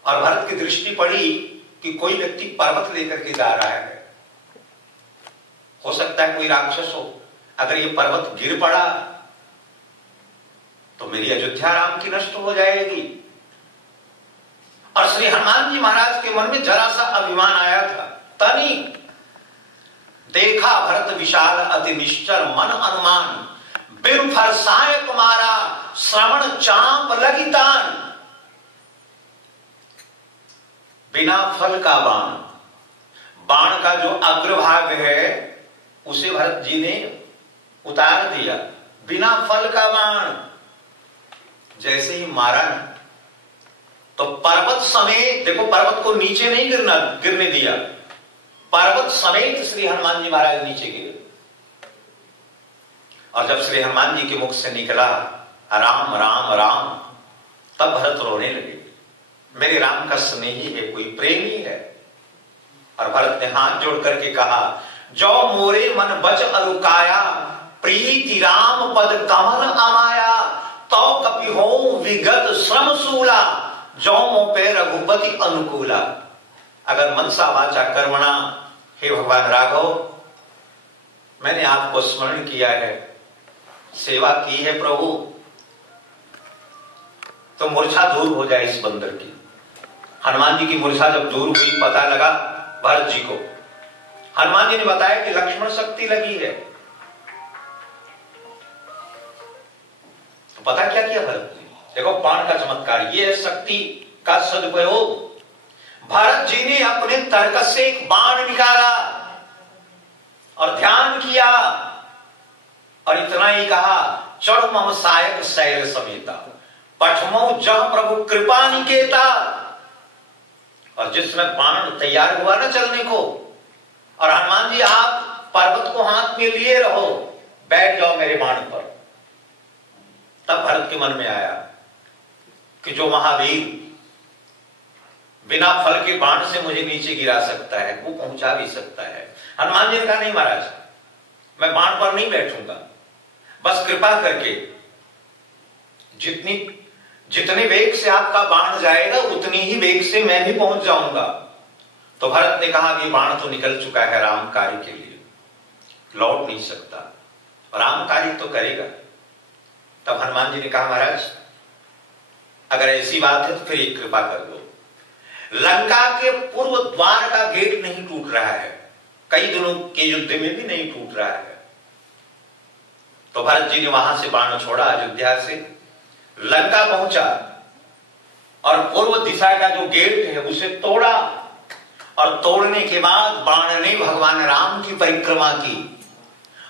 और भरत की दृष्टि पड़ी कि कोई व्यक्ति पर्वत लेकर के जा रहा है। हो सकता है कोई राक्षस हो। अगर ये पर्वत गिर पड़ा तो मेरी अयोध्या राम की नष्ट हो जाएगी। और श्री हनुमान जी महाराज के मन में जरा सा अभिमान आया था। तनिक देखा भरत विशाल अति निश्चर मन अनुमान, बिन फरसाय कुमारा श्रवण चांप लगितान। बिना फल का बाण, बाण का जो अग्रभाग है उसे भरत जी ने उतार दिया। बिना फल का बाण जैसे ही मारा ना तो पर्वत समेत, देखो पर्वत को नीचे नहीं गिरने दिया, पर्वत समेत श्री हनुमान जी महाराज नीचे गिरे। और जब श्री हनुमान जी के मुख से निकला राम राम राम, तब भरत रोने लगे। मेरे राम का स्नेही है, कोई प्रेमी है। और भरत ने हाथ जोड़ करके कहा, जो मोरे मन बच अरुकाया, प्रीति राम पद कमल अमाया, तो कपि हो विगत श्रम सूला, जो मो पे रघुपति अनुकूला। अगर मनसा वाचा कर्मणा, हे भगवान राघव, मैंने आपको स्मरण किया है, सेवा की है प्रभु, तो मूर्छा दूर हो जाए इस बंदर की। हनुमान जी की मूर्छा जब दूर हुई, पता लगा भरत जी को, हनुमान जी ने बताया कि लक्ष्मण शक्ति लगी है। तो पता क्या किया भरत ने? देखो बाण का चमत्कार, ये है शक्ति का सदुपयोग। भरत जी ने अपने तर्क से एक बाण निकाला और ध्यान किया और इतना ही कहा, चढ़ मम सायक शैल समेता, पठमो जह प्रभु कृपा निकेता। और जिसमें बाण तैयार हुआ ना चलने को, और हनुमान जी आप पर्वत को हाथ में लिए रहो, बैठ जाओ मेरे बाण पर। तब भरत के मन में आया कि जो महावीर बिना फल के बाण से मुझे नीचे गिरा सकता है, वो पहुंचा भी सकता है। हनुमान जी ने कहा, नहीं महाराज, मैं बाण पर नहीं बैठूंगा, बस कृपा करके जितने वेग से आपका बाण जाएगा उतनी ही वेग से मैं भी पहुंच जाऊंगा। तो भरत ने कहा, ये बाण तो निकल चुका है राम कार्य के लिए, लौट नहीं सकता, राम कार्य तो करेगा। तब हनुमान जी ने कहा, महाराज अगर ऐसी बात है तो फिर एक कृपा कर दो, लंका के पूर्व द्वार का गेट नहीं टूट रहा है, कई दिनों के युद्ध में भी नहीं टूट रहा है। तो भरत जी ने वहां से बाण छोड़ा, अयोध्या से लंका पहुंचा और पूर्व दिशा का जो गेट है उसे तोड़ा, और तोड़ने के बाद बाण ने भगवान राम की परिक्रमा की,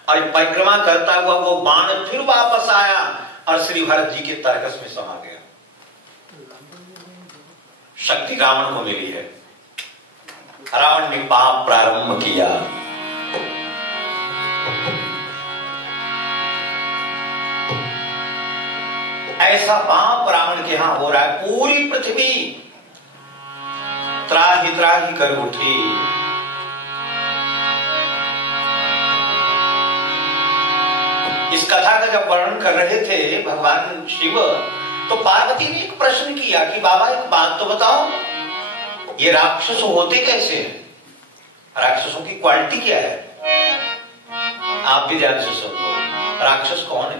और परिक्रमा करता हुआ वो बाण फिर वापस आया और श्री भरत जी के तरकस में समा गया। शक्ति रावण को मिली है, रावण ने पाप प्रारंभ किया। ऐसा पाप रावण के यहां हो रहा है, पूरी पृथ्वी त्राहि त्राहि कर उठी। इस कथा का जब वर्णन कर रहे थे भगवान शिव, तो पार्वती ने एक प्रश्न किया कि बाबा एक बात तो बताओ, ये राक्षस होते कैसे हैं, राक्षसों की क्वालिटी क्या है? आप भी ध्यान से सुन लो, राक्षस कौन है?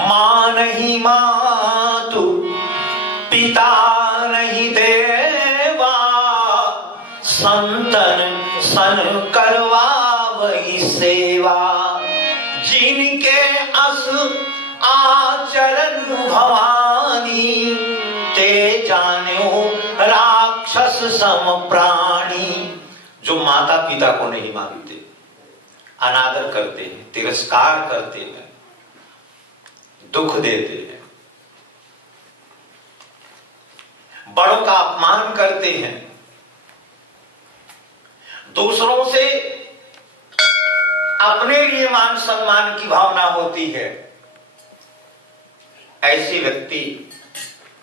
मां नहीं मातु, पिता नहीं देवा, संतन सन करवा वही सेवा, जिनके अस आचरण भवानी, ते जान्यो राक्षस सम प्राणी। जो माता पिता को नहीं मानते, अनादर करते हैं, तिरस्कार करते हैं, दुख देते हैं, बड़ों का अपमान करते हैं, दूसरों से अपने लिए मान सम्मान की भावना होती है, ऐसे व्यक्ति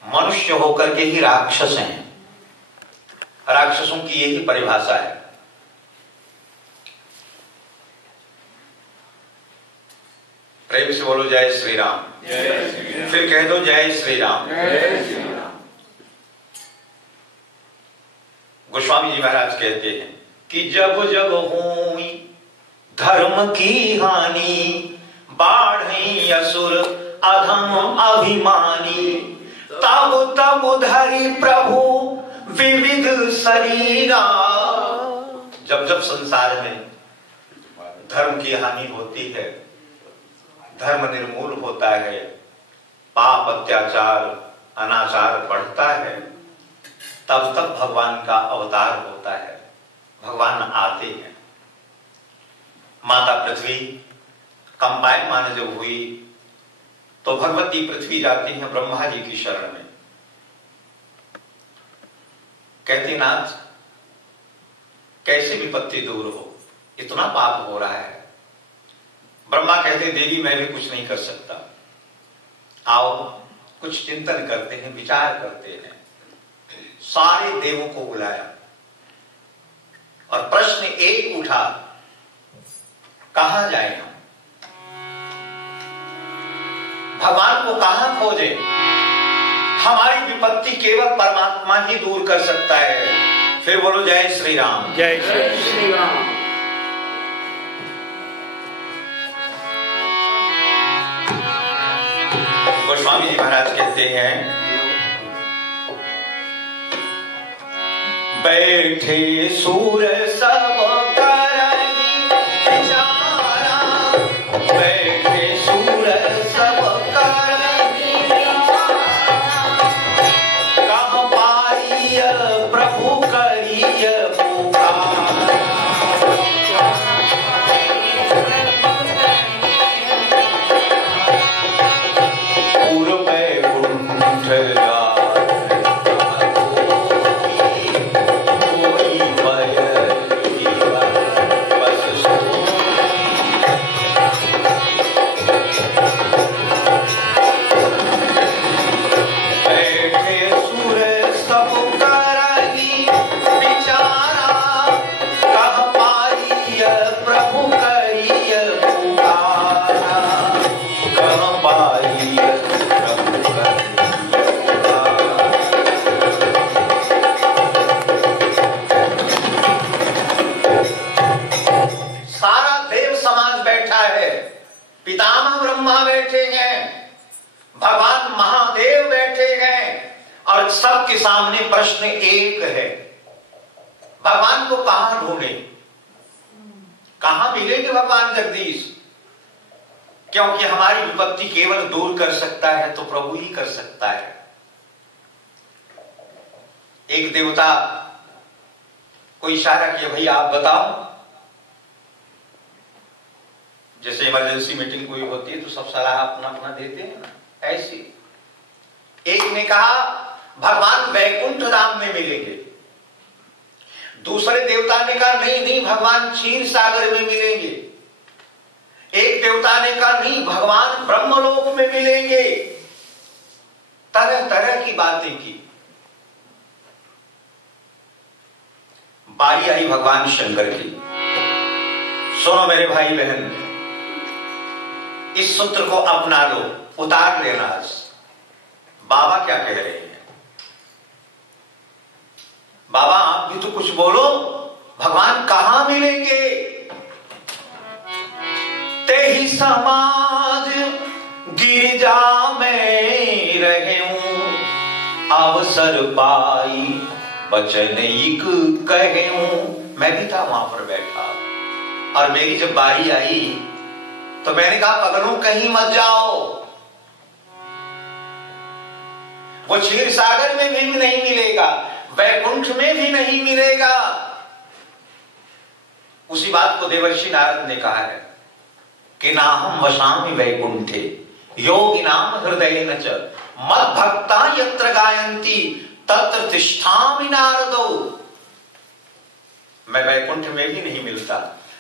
मनुष्य होकर के ही राक्षस हैं। राक्षसों की यही परिभाषा है। प्रेम से बोलो जय श्री राम। फिर कह दो जय श्री राम। गोस्वामी जी महाराज कहते हैं कि जब जब हुई धर्म की हानि, बाढ़ी असुर अधम अभिमानी, तब तब धरि प्रभु विविध शरीरा। जब जब संसार में धर्म की हानि होती है, धर्म निर्मूल होता है, पाप अत्याचार अनाचार बढ़ता है, तब तक भगवान का अवतार होता है, भगवान आते हैं। माता पृथ्वी कंपायमान जब हुई तो भगवती पृथ्वी जाती हैं ब्रह्मा जी की शरण में, कहती नाथ कैसे विपत्ति दूर हो, इतना पाप हो रहा है। ब्रह्मा कहते देवी मैं भी कुछ नहीं कर सकता, आओ कुछ चिंतन करते हैं, विचार करते हैं। सारे देवों को बुलाया और प्रश्न एक उठा, कहां जाए हम, भगवान को कहां खोजे? हमारी विपत्ति केवल परमात्मा ही दूर कर सकता है। फिर बोलो जय श्री राम। जय श्री राम। गोस्वामी जी महाराज कहते हैं बैठे सूर सब करही विचारा, बैठे सूर सब करही विचारा, कह पाइय प्रभु करिय पुकारा। पूर्व वैकुंठ सबके सामने प्रश्न एक है, भगवान को कहां ढूंढे, कहां मिलेंगे भगवान जगदीश? क्योंकि हमारी विपत्ति केवल दूर कर सकता है तो प्रभु ही कर सकता है। एक देवता को इशारा किया, भाई आप बताओ। जैसे इमरजेंसी मीटिंग कोई होती है तो सब सलाह अपना अपना देते हैं ना, ऐसी। एक ने कहा भगवान वैकुंठ धाम में मिलेंगे, दूसरे देवता ने कहा नहीं नहीं भगवान क्षीर सागर में मिलेंगे, एक देवता ने कहा नहीं भगवान ब्रह्मलोक में मिलेंगे। तरह तरह की बातें की। बारी आई भगवान शंकर की। सुनो मेरे भाई बहन, इस सूत्र को अपना लो, उतार लेना। आज बाबा क्या कह रहे हैं? बाबा आप भी तो कुछ बोलो, भगवान कहां मिलेंगे? रहूं, अवसर पाई बचन इक कहूं। मैं भी था वहां पर बैठा, और मेरी जब बारी आई तो मैंने कहा पगलों कहीं मत जाओ, वो क्षीर सागर में भी नहीं मिलेगा, वैकुंठ में भी नहीं मिलेगा। उसी बात को देवर्षि नारद ने कहा है कि नाहं वसामि वैकुंठे योगिनाम हृदय न च मद भक्ता यत्र गायन्ति तत्र तिष्ठामि नारदो। मैं वैकुंठ में भी नहीं मिलता,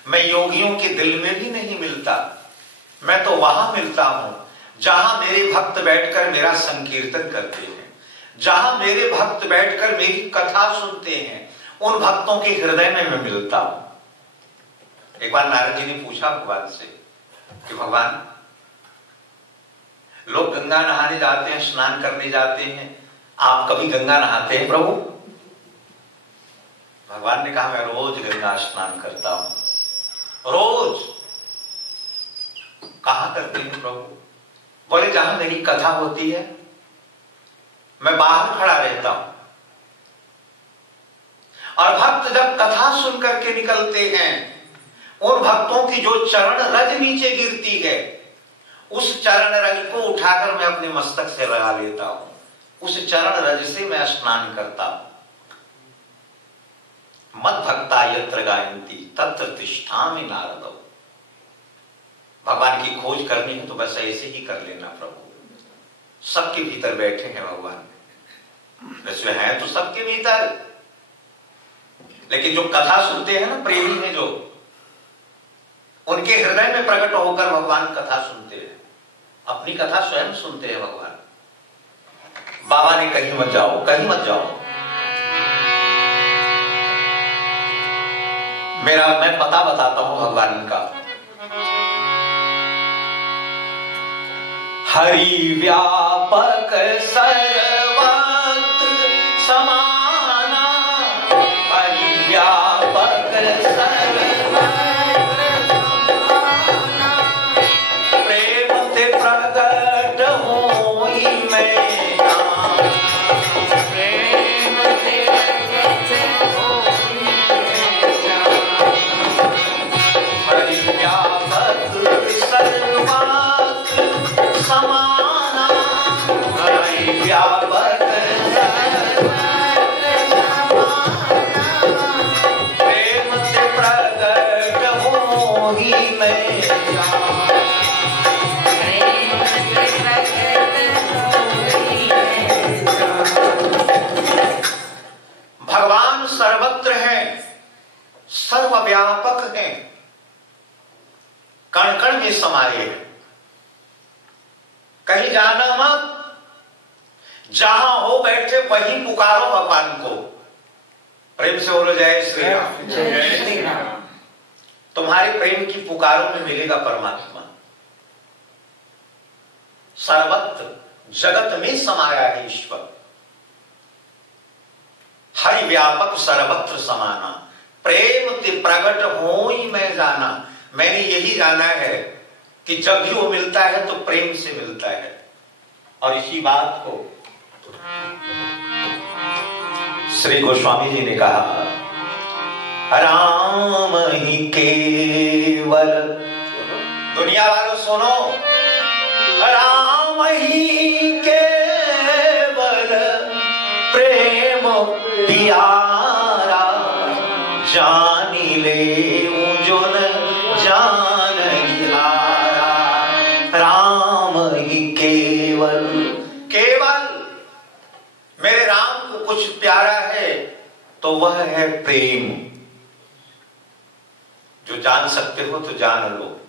मैं योगियों के दिल में भी नहीं मिलता, मैं तो वहां मिलता हूं जहां मेरे भक्त बैठकर मेरा संकीर्तन करते हैं, जहां मेरे भक्त बैठकर मेरी कथा सुनते हैं, उन भक्तों के हृदय में मैं मिलता हूं। एक बार नारद जी ने पूछा भगवान से कि भगवान, लोग गंगा नहाने जाते हैं, स्नान करने जाते हैं, आप कभी गंगा नहाते हैं प्रभु? भगवान ने कहा मैं रोज गंगा स्नान करता हूं। रोज? कहां करते हैं प्रभु? बोले जहां मेरी कथा होती है, मैं बाहर खड़ा रहता हूं, और भक्त जब कथा सुन करके निकलते हैं, उन भक्तों की जो चरण रज नीचे गिरती है, उस चरण रज को उठाकर मैं अपने मस्तक से लगा लेता हूं, उस चरण रज से मैं स्नान करता हूं। मद भक्ता यत्र गायन्ति तत्र तिष्ठामि नारदो। भगवान की खोज करनी है तो बस ऐसे ही कर लेना प्रभु। सबके भीतर बैठे हैं भगवान, वैसे हैं तो सबके भीतर, लेकिन जो कथा सुनते हैं ना, प्रेमी हैं जो, उनके हृदय में प्रकट होकर भगवान कथा सुनते हैं, अपनी कथा स्वयं सुनते हैं भगवान। बाबा ने कहीं मत जाओ, कहीं मत जाओ। मैं पता बताता हूं भगवान का। हरि व्यापक सर्वत्र समाना, हरि व्यापक सर्वत्र समाना, प्रेम ते प्रगट होई मैं जान, प्रेम ते प्रगट होई मैं जान, हरि व्यापक सर्वत्र समाना, हरि व्यापक सर्वत्र समाना, प्रेम से प्रगट होई मैं जान, प्रेम से प्रगट होई मैं जान। भगवान सर्वत्र है, सर्वव्यापक है, कण कण में समाये हैं। कहीं जाना मत, जहां हो बैठे वहीं पुकारो भगवान को। प्रेम से बोलो जय श्री राम। जय श्री राम। तुम्हारे प्रेम की पुकारों में मिलेगा परमात्मा। सर्वत्र जगत में समाया है ईश्वर। हरि व्यापक सर्वत्र समाना, प्रेम ते प्रगट होई मैं जाना। मैंने यही जाना है कि जब भी वो मिलता है तो प्रेम से मिलता है। और इसी बात को श्री गोस्वामी जी ने कहा, राम ही केवल, दुनिया वालों सुनो, राम ही केवल प्रेम प्यारा, जानी ले जो न जान हारा। राम ही केवल, केवल मेरे राम को कुछ प्यारा है तो वह है प्रेम। जो जान सकते हो तो जान लो,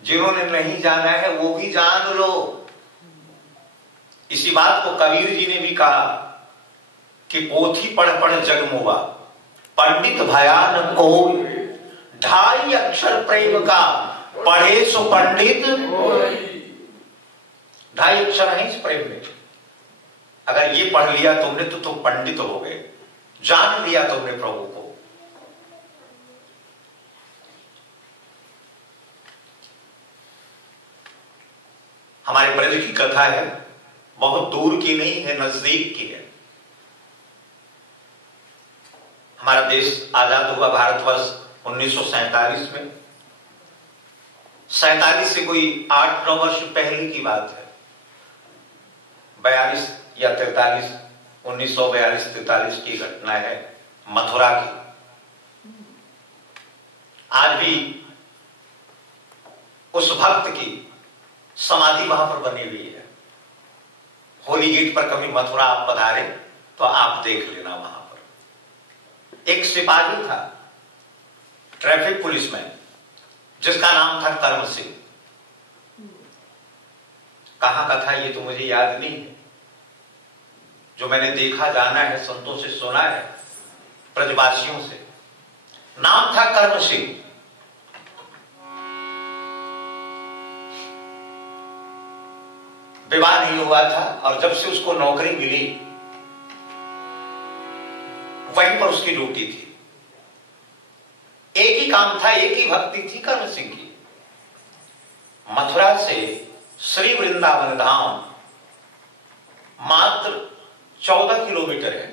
जिन्होंने नहीं जाना है वो भी जान लो। इसी बात को कबीर जी ने भी कहा कि पोथी पढ़ पढ़ जग मुआ, पंडित भयान को, ढाई अक्षर प्रेम का पढ़े सो पंडित। ढाई अक्षर है इस प्रेम में। अगर ये पढ़ लिया तुमने तो तुम पंडित हो गए, जान लिया तुमने प्रभु को। हमारे ब्रज की कथा है, बहुत दूर की नहीं है, नजदीक की है। हमारा देश आजाद हुआ भारतवर्ष 1947 में। 47 से कोई 8-9 वर्ष पहले की बात है। 42 या 43, 1942-43 की घटना है मथुरा की। आज भी उस भक्त की समाधि वहां पर बनी हुई है। होली गेट पर कभी मथुरा आप पधारे तो आप देख लेना। वहां पर एक सिपाही था, ट्रैफिक पुलिस में, जिसका नाम था कर्म सिंह। कहां का था ये तो मुझे याद नहीं है। जो मैंने देखा, जाना है, संतों से सुना है, ब्रजवासियों से। नाम था कर्म सिंह। विवाह नहीं हुआ था और जब से उसको नौकरी मिली वहीं पर उसकी ड्यूटी थी। एक ही काम था, एक ही भक्ति थी कर्म सिंह की। मथुरा से श्री वृंदावन धाम मात्र 14 किलोमीटर है।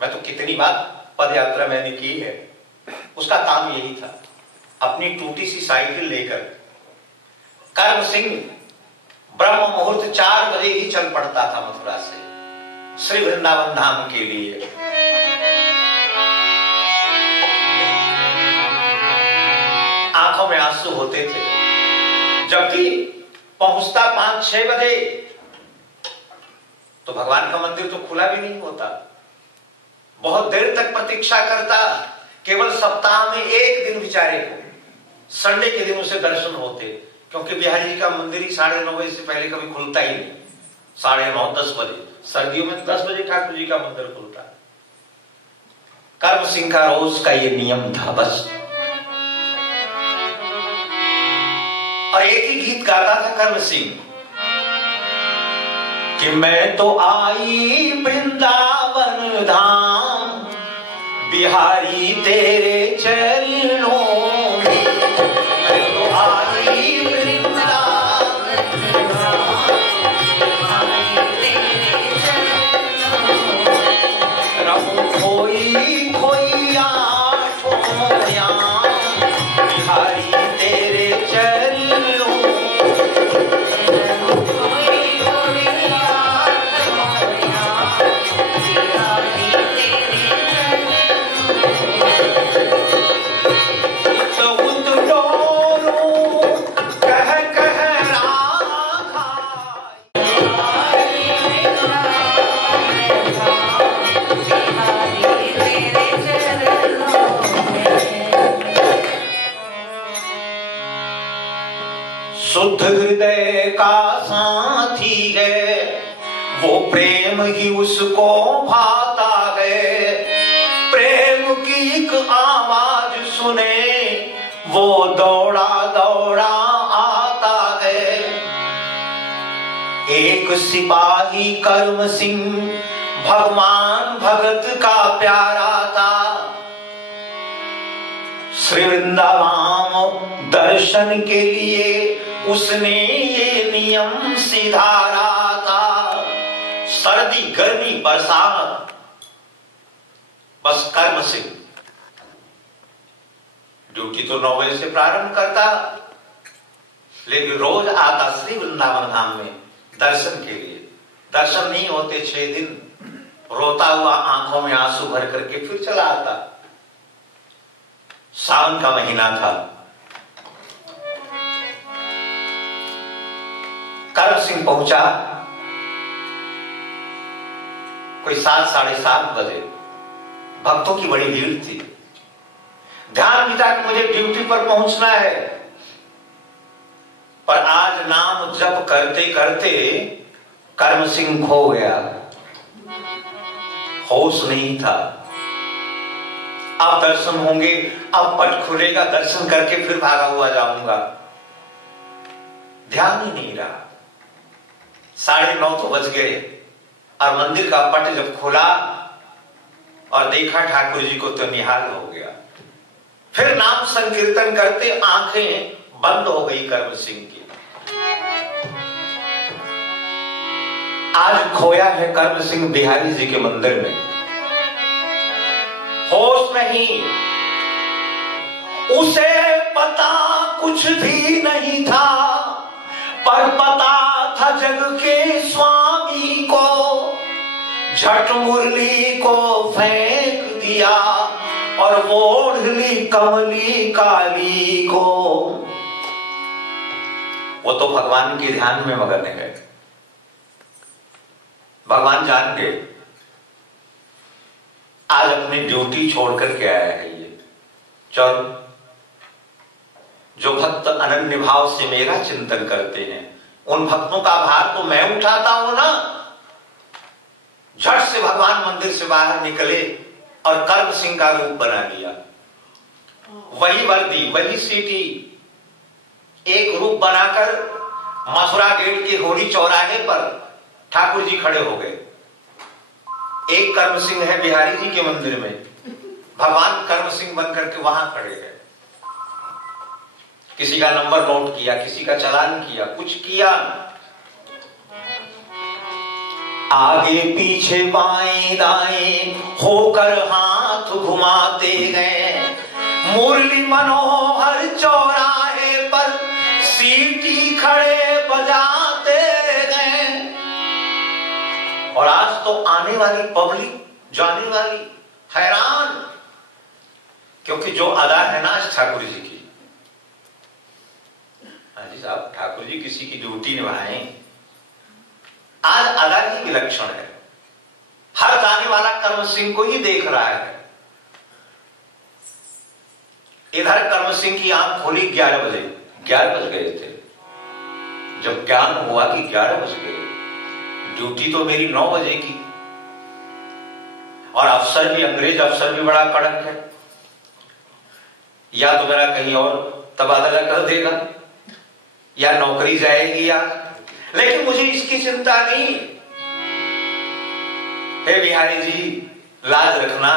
मैं तो कितनी बार पद यात्रा मैंने की है। उसका काम यही था, अपनी टूटी सी साइकिल लेकर कर्म सिंह ब्रह्म मुहूर्त 4 बजे ही चल पड़ता था मथुरा से श्री वृंदावन धाम के लिए। आंखों में आंसू होते थे जबकि पहुंचता 5-6 बजे तो भगवान का मंदिर तो खुला भी नहीं होता। बहुत देर तक प्रतीक्षा करता। केवल सप्ताह में एक दिन बेचारे को, संडे के दिन उसे दर्शन होते, क्योंकि बिहारी जी का मंदिर ही 9:30 बजे से पहले कभी खुलता ही नहीं। 9:30-10 बजे, सर्दियों में 10 बजे ठाकुर जी का मंदिर खुलता है। कर्म सिंह का रोज का ये नियम था बस। और एक ही गीत गाता था कर्म सिंह कि मैं तो आई वृंदावन धाम बिहारी तेरे चरणों में। मैं तो आई वृंदावन धाम रहूं खोई खोई आठों याम बिहारी तेरे चरणों। शुद्ध हृदय का साथी है वो, प्रेम ही उसको भाता है। प्रेम की एक आवाज सुने वो दौड़ा दौड़ा आता है। एक सिपाही कर्म सिंह भगवान भगत का प्यारा था। श्री वृंदावन दर्शन के लिए उसने ये नियम सिधारा था। सर्दी गर्मी बरसात बस कर्म सिंह ड्यूटी तो 9 बजे से प्रारंभ करता, लेकिन रोज आता श्री वृंदावन धाम में दर्शन के लिए। दर्शन नहीं होते 6 दिन, रोता हुआ आंखों में आंसू भर करके फिर चला आता। सावन का महीना था। कर्म सिंह पहुंचा कोई 7-7:30 बजे। भक्तों की बड़ी भीड़ थी। ध्यान भी था कि मुझे ड्यूटी पर पहुंचना है, पर आज नाम जप करते करते कर्म सिंह खो गया। होश नहीं था। अब दर्शन होंगे, अब पट खुलेगा, दर्शन करके फिर भागा हुआ जाऊंगा। ध्यान ही नहीं रहा। 9:30 तो बज गए और मंदिर का पट जब खुला और देखा ठाकुर जी को तो निहाल हो गया। फिर नाम संकीर्तन करते आंखें बंद हो गई कर्म सिंह की। आज खोया है कर्म सिंह बिहारी जी के मंदिर में, होश नहीं, उसे पता कुछ भी नहीं था, पर पता था जग के स्वामी को, झट मुरली को फेंक दिया और ओढ़ ली कमली काली को। वो तो भगवान के ध्यान में मगन है, भगवान जान गए आज अपनी ड्यूटी छोड़ करके आया है ये। चलो, जो भक्त अनन्य भाव से मेरा चिंतन करते हैं उन भक्तों का भार तो मैं उठाता हूं ना। झट से भगवान मंदिर से बाहर निकले और कर्म सिंह का रूप बना लिया, वही वर्दी, वही सीटी, एक रूप बनाकर मथुरा गेट के होली चौराहे पर ठाकुर जी खड़े हो गए। एक कर्म सिंह है बिहारी जी के मंदिर में, भगवान कर्म सिंह बनकर के वहां खड़े हैं। किसी का नंबर नोट किया, किसी का चालान किया, कुछ किया, आगे पीछे बाएं दाएं होकर हाथ घुमाते गए, मुरली मनोहर चौराहे पर सीटी खड़े बजाते गए। और आज तो आने वाली पब्लिक, जाने वाली हैरान, क्योंकि जो अदा है ना आज ठाकुर जी की, जी साहब ठाकुर जी किसी की ड्यूटी निभाएं, आज अदा ही विलक्षण है। हर जाने वाला कर्म सिंह को ही देख रहा है। इधर कर्म सिंह की आंख खोली 11 बजे, 11 बज गए थे जब ज्ञान हुआ कि 11 बज गए, ड्यूटी तो मेरी 9 बजे की। और अफसर भी, अंग्रेज अफसर भी बड़ा कड़क है, या तो मेरा कहीं और तबादला कर देगा या नौकरी जाएगी यार, लेकिन मुझे इसकी चिंता नहीं। हे बिहारी जी, लाज रखना,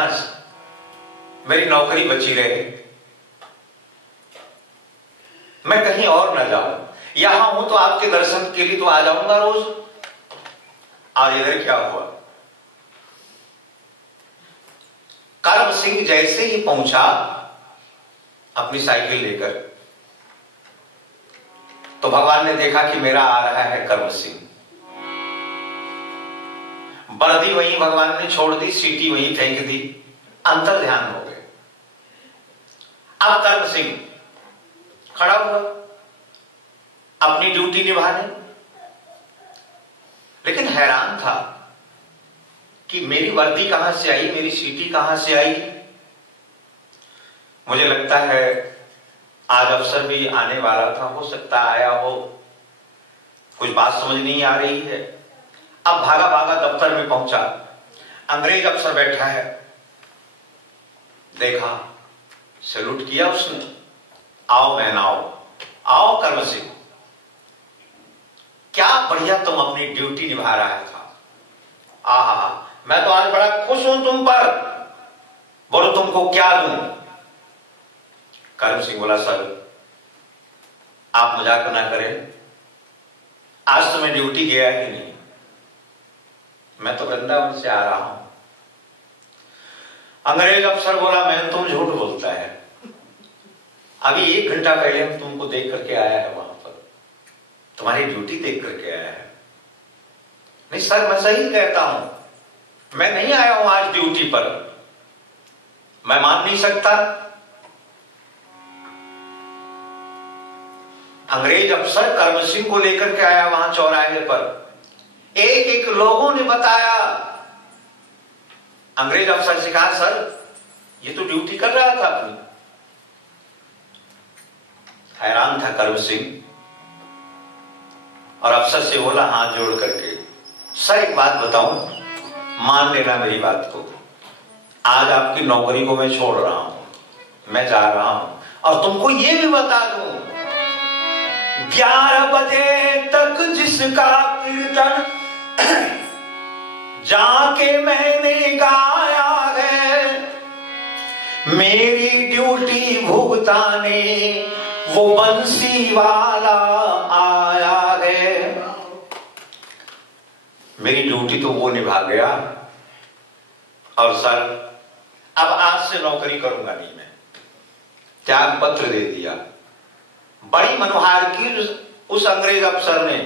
मेरी नौकरी बची रहे, मैं कहीं और ना जाऊं, यहां हूं तो आपके दर्शन के लिए तो आ जाऊंगा रोज। आज इधर क्या हुआ, कर्म सिंह जैसे ही पहुंचा अपनी साइकिल लेकर, तो भगवान ने देखा कि मेरा आ रहा है कर्म सिंह। वर्दी वहीं भगवान ने छोड़ दी, सीटी वहीं फेंक दी, अंतर ध्यान हो गए। अब कर्म सिंह खड़ा हुआ अपनी ड्यूटी निभाने, लेकिन हैरान था कि मेरी वर्दी कहां से आई, मेरी सीटी कहां से आई। मुझे लगता है आज अफसर भी आने वाला था, हो सकता आया हो, कुछ बात समझ नहीं आ रही है। अब भागा भागा दफ्तर में पहुंचा, अंग्रेज अफसर बैठा है, देखा, सैल्यूट किया उसने, आओ मैन आओ, आओ कर्म सिंह, क्या बढ़िया तुम अपनी ड्यूटी निभा रहा था, आहा, मैं तो आज बड़ा खुश हूं तुम पर, बोलो तुमको क्या दूं। कर्म सिंह बोला, सर आप मजाक ना करें, आज तो मैं ड्यूटी गया ही नहीं, मैं तो वृंदावन से आ रहा हूं। अंग्रेज अफसर बोला, मैं तुम झूठ बोलता है, अभी 1 घंटा पहले हम तुमको देख करके आया है, वहां पर तुम्हारी ड्यूटी देख करके आया है। नहीं सर, मैं सही कहता हूं, मैं नहीं आया हूं आज ड्यूटी पर, मैं मान नहीं सकता। अंग्रेज अफसर कर्म सिंह को लेकर के आया वहां चौराहे पर, एक एक लोगों ने बताया। अंग्रेज अफसर से कहा, सर ये तो ड्यूटी कर रहा था अपनी। हैरान था कर्म सिंह और अफसर से बोला हाथ जोड़ करके, सर एक बात बताऊं, मान लेना मेरी बात को, आज आपकी नौकरी को मैं छोड़ रहा हूं, मैं जा रहा हूं, और तुमको ये भी बता दूं 11 बजे तक जिसका कीर्तन जाके मैंने गाया है, मेरी ड्यूटी भुगताने वो बंसी वाला आया है। मेरी ड्यूटी तो वो निभा गया, और सर अब आज से नौकरी करूंगा नहीं मैं। त्याग पत्र दे दिया। बड़ी मनोहार की उस अंग्रेज अफसर ने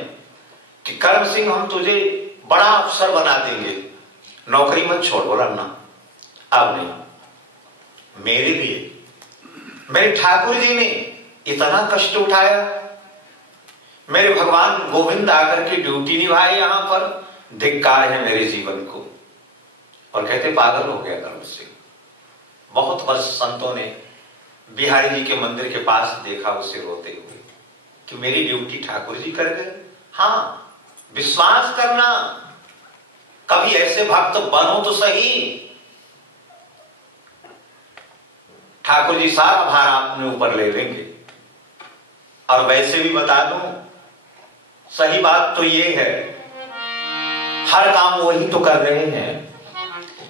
कि करम सिंह हम तुझे बड़ा अफसर बना देंगे, नौकरी मत छोड़। बोला ना, अब नहीं। मेरे लिए मेरे ठाकुर जी ने इतना कष्ट उठाया, मेरे भगवान गोविंद आकर के ड्यूटी निभाए यहां पर, धिक्कार है मेरे जीवन को। और कहते पागल हो गया करम सिंह। बहुत वर्ष संतों ने बिहारी जी के मंदिर के पास देखा उसे रोते हुए कि मेरी ड्यूटी ठाकुर जी कर गए। हाँ, विश्वास करना, कभी ऐसे भक्त बनो तो सही। ठाकुर जी सारा भार अपने ऊपर ले लेंगे। और वैसे भी बता दूं, सही बात तो ये है, हर काम वही तो कर रहे हैं।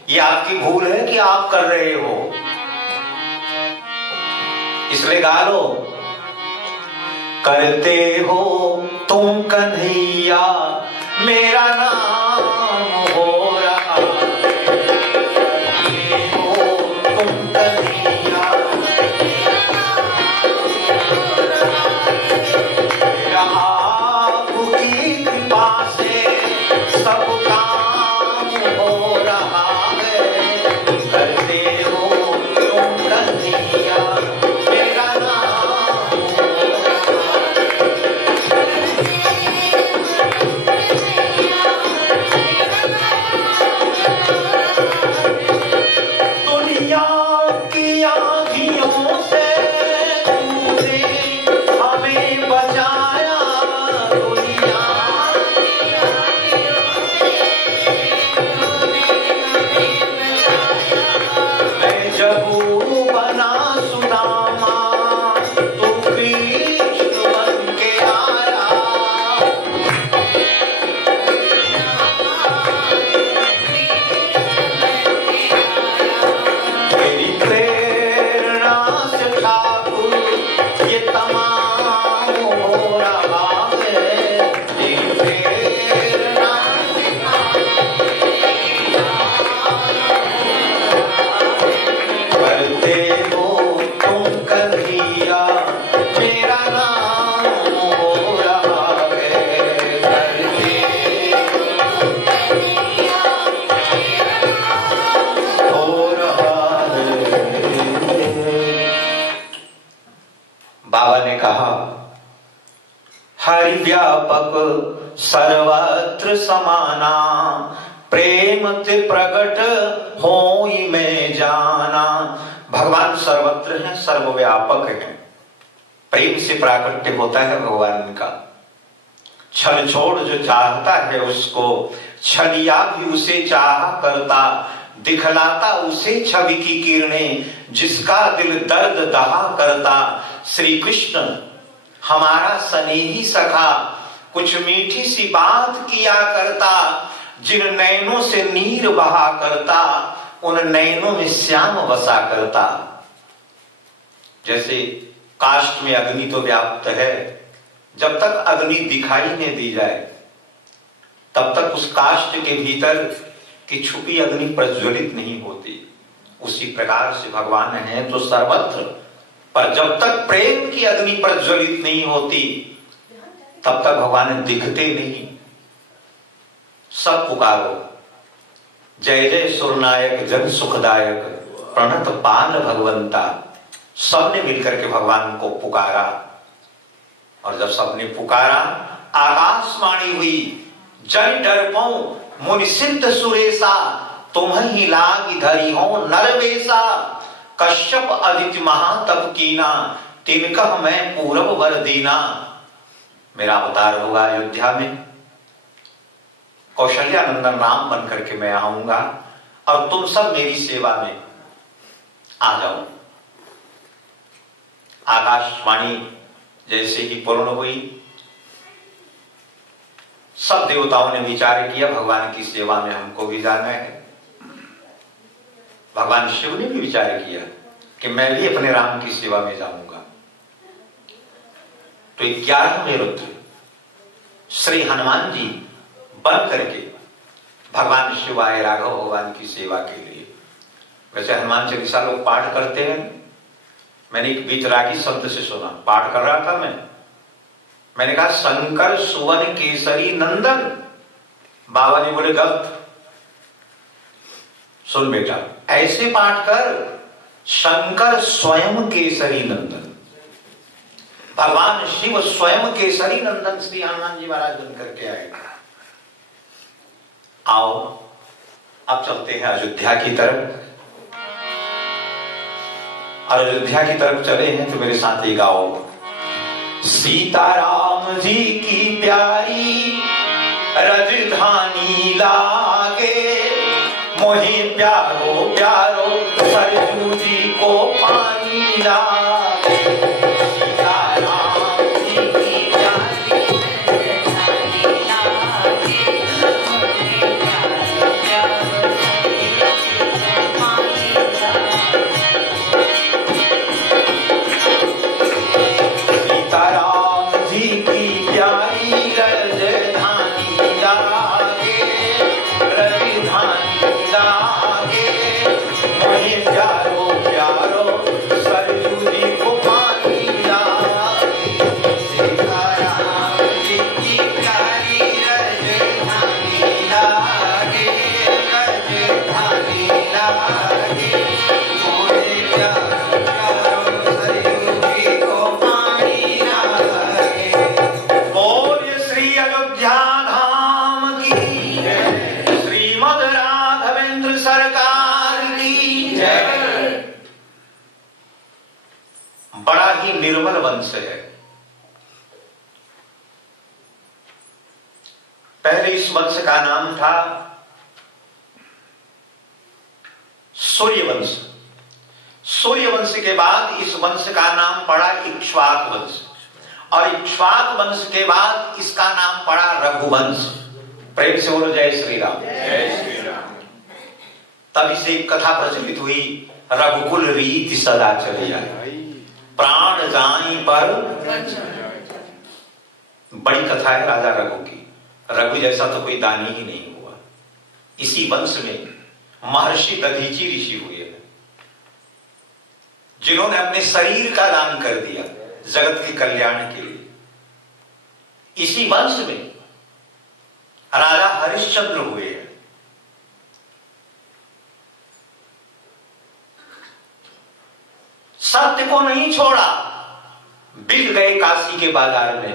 ये आपकी भूल है कि आप कर रहे हो, इसलिए गा लो। करते हो तुम कन्हैया मेरा नाम हो रहा, करते हो तुम कन्हैया मेरा आपकी कृपा से सब काम हो रहा है। करते हो तुम कन्हैया मेरा नाम दुनिया की आँधियों से तूने हमें बचाया। दुनिया की आँधियों से मैं जबू बना सुदामा, तू कृष्ण बन के आया। मेरी प्रेरणा से ठाकुर ये तमाम हो रहा है। मेरी प्रेरणा से करते हो तुम कन्हैया मेरा नाम हो रहा है। करते हो रहा है। बाबा ने कहा, हरि व्यापक सर्वत्र समाना, प्रेम ते प्रगट होई में जाना। भगवान सर्वत्र है, सर्वव्यापक है, प्रेम से प्राकट्य होता है भगवान का। छल छोड़ जो चाहता है उसको, छलिया भी उसे चाह करता, दिखलाता उसे छवि की किरणें, जिसका दिल दर्द दहा करता। श्री कृष्ण हमारा स्नेही सखा, कुछ मीठी सी बात किया करता, जिन नैनों से नीर बहा करता, उन नैनों में श्याम बसा करता। जैसे काष्ठ में अग्नि तो व्याप्त है, जब तक अग्नि दिखाई नहीं दी जाए तब तक उस काष्ठ के भीतर की छुपी अग्नि प्रज्वलित नहीं होती। उसी प्रकार से भगवान है तो सर्वत्र, पर जब तक प्रेम की अग्नि प्रज्वलित नहीं होती तब तक भगवान दिखते नहीं। सब पुकारो, जय जय सुरनायक जन सुखदायक, प्रणत पाल भगवंता। सबने मिलकर के भगवान को पुकारा, और जब सबने पुकारा आकाशवाणी हुई, जन डरपो मुनि सिद्ध सुरेशा, तुम ही लाग धरी हो नरवेशा। कश्यप अदिति महातप कीना, तिनकह मैं पूरब वर दीना। मेरा अवतार होगा अयोध्या में, कौशल्या नंदन नाम बन करके मैं आऊंगा, और तुम सब मेरी सेवा में आ जाओ। आकाशवाणी जैसे ही पूर्ण हुई, सब देवताओं ने विचार किया भगवान की सेवा में हमको भी जाना है। भगवान शिव ने भी विचार किया कि मैं भी अपने राम की सेवा में जाऊंगा। तो 11वें रुद्र श्री हनुमान जी बन करके भगवान शिव आए राघव भगवान की सेवा के लिए। वैसे हनुमान चालीसा लोग पाठ करते हैं। मैंने एक बीतरागी शब्द से सुना, पाठ कर रहा था मैंने कहा शंकर सुवन केसरी नंदन। बाबा जी बोले गलत, सुन बेटा ऐसे पाठ कर, शंकर स्वयं केसरी नंदन। भगवान शिव स्वयं केसरी नंदन श्री हनुमान जी महाराज बन करके आए। आओ अब चलते हैं अयोध्या की तरफ। और अयोध्या की तरफ चले हैं तो मेरे साथ ही गाओ। सीताराम जी की प्यारी राजधानी लागे, मोहि प्यारो प्यारो सरयू जी को पानी लागे। सीताराम जी की प्यारी राजधानी लागे, मोहि प्यारो प्यारो सरयू जी को पानी लागे। सीताराम जी की प्यारी राजधानी लागे, राजधानी लागे, मोहि प्यारो प्यारो सरयू जी को पानी लागे। सीताराम जी की प्यारी राजधानी लागे, राजधानी लागे, मोहि प्यारो प्यारो सरयू जी को पानी लागे। बोलिए श्री अयोध्या धाम की जय, श्रीमद राघवेंद्र सरकार की जय। बड़ा ही निर्मल वंश है। पहले इस वंश का नाम था सूर्यवंश। सूर्यवंश के बाद इस वंश का नाम पड़ा इक्ष्वाक वंश, और इक्ष्वाक वंश के बाद इसका नाम पड़ा रघुवंश। प्रेम से बोलो जय श्री राम। जय श्री राम। तब इसे एक कथा प्रचलित हुई, रघुकुल रीति सदा चली आई, प्राण जाई पर। बड़ी कथा है राजा रघु की। रघु जैसा तो कोई दानी ही नहीं हुआ। इसी वंश में महर्षि दधीची ऋषि हुए हैं, जिन्होंने अपने शरीर का दान कर दिया जगत के कल्याण के लिए। इसी वंश में राजा हरिश्चंद्र हुए हैं। सत्य को नहीं छोड़ा, बिक गए काशी के बाजार में,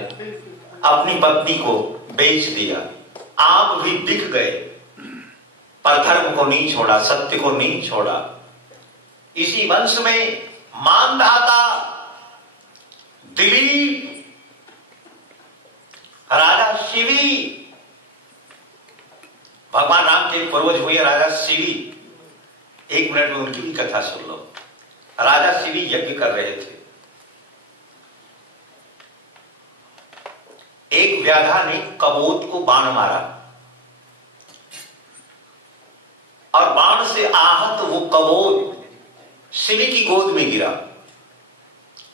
अपनी पत्नी को बेच दिया। आप भी बिक गए, पर धर्म को नहीं छोड़ा, सत्य को नहीं छोड़ा। इसी वंश में मानधाता दिलीप, राजा शिवी, भगवान राम के पूर्वज हुए राजा शिवी। एक मिनट में उनकी भी कथा सुन लो। राजा शिवी यज्ञ कर रहे थे। एक व्याधा ने कबोत को बाण मारा, और बाण से आहत वो कबोत शिवी की गोद में गिरा।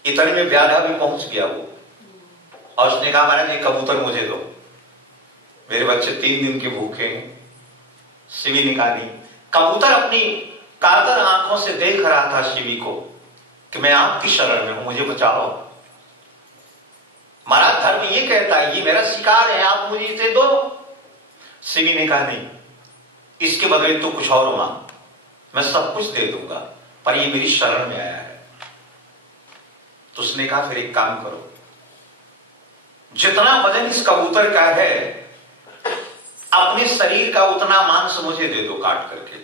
इतने में व्याधा भी पहुंच गया वो, और उसने कहा महाराज ये कबूतर मुझे दो, मेरे बच्चे 3 दिन के भूखे हैं। शिवी ने कहा नहीं। कबूतर अपनी कातर आंखों से देख रहा था शिवी को कि मैं आपकी शरण में हूं, मुझे बचाओ। महाराज धर्म ये कहता है ये मेरा शिकार है, आप मुझे इसे दो। शिवी ने कहा नहीं, इसके बदले तो कुछ और मांग, मैं सब कुछ दे दूंगा, पर ये मेरी शरण में आया है। तो उसने कहा फिर एक काम करो, जितना वजन इस कबूतर का है अपने शरीर का उतना मांस मुझे दे दो काट करके।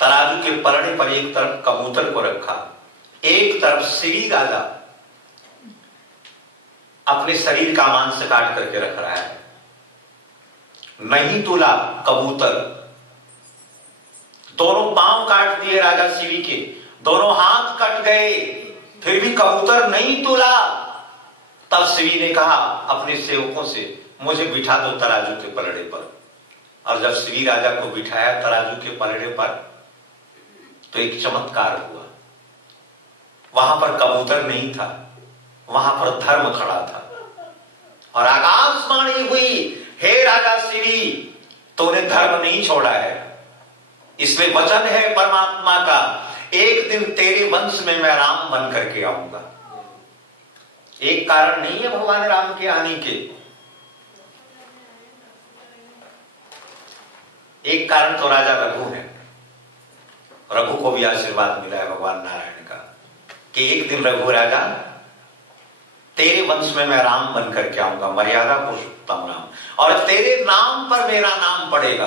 तराजू के पलड़े पर एक तरफ कबूतर को रखा, एक तरफ शिवी राजा अपने शरीर का मांस काट करके रख रहा है। नहीं तुला कबूतर, दोनों पांव काट दिए राजा शिवी के, दोनों हाथ कट गए, फिर भी कबूतर नहीं तुला। तब शिवी ने कहा अपने सेवकों से मुझे बिठा दो तराजू के पलड़े पर। और जब शिवी राजा को बिठाया तराजू के पलड़े पर तो एक चमत्कार हुआ। वहां पर कबूतर नहीं था, वहां पर धर्म खड़ा था। और आकाशवाणी हुई, हे राजा शिवी, तूने धर्म नहीं छोड़ा है। इसलिए वचन है परमात्मा का, एक दिन तेरे वंश में मैं राम बन करके आऊंगा। एक कारण नहीं है भगवान राम के आने के, एक कारण तो राजा रघु है। रघु को भी आशीर्वाद मिला है भगवान नारायण का कि एक दिन रघु राजा तेरे वंश में मैं राम बन करके आऊंगा, मर्यादा पुरुषोत्तम राम, और तेरे नाम पर मेरा नाम पड़ेगा।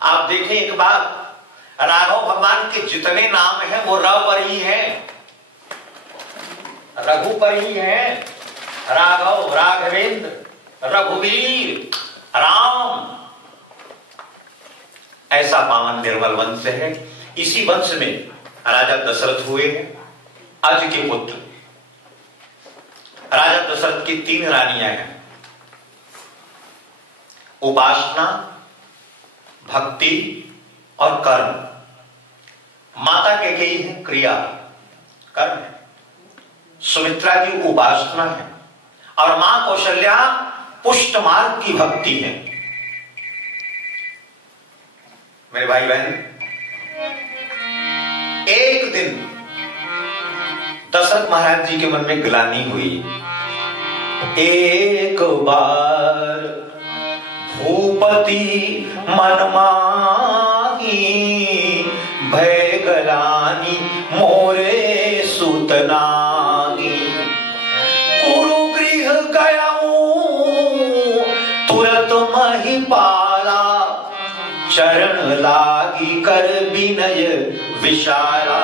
आप देखें एक बात, राघव भगवान के जितने नाम हैं वो र पर ही हैं, रघु पर ही हैं। राघव, राघवेंद्र, रघुवीर, राम, ऐसा पावन निर्मल वंश है। इसी वंश में राजा दशरथ हुए हैं, अज के पुत्र। राजा दशरथ की 3 रानियां हैं, उपासना, भक्ति और कर्म। माता कैकेयी है क्रिया, कर्म है। सुमित्रा जी उपासना है और मां कौशल्या पुष्ट मार्ग की भक्ति है। मेरे भाई बहन, एक दिन दशरथ महाराज जी के मन में ग्लानि हुई। एक बार भूपति मन माही, भय गलानी मोरे सुतनागी। कुरुगृह गयाऊं तुरत महिपाला, चरण लागी कर विनय विशाला।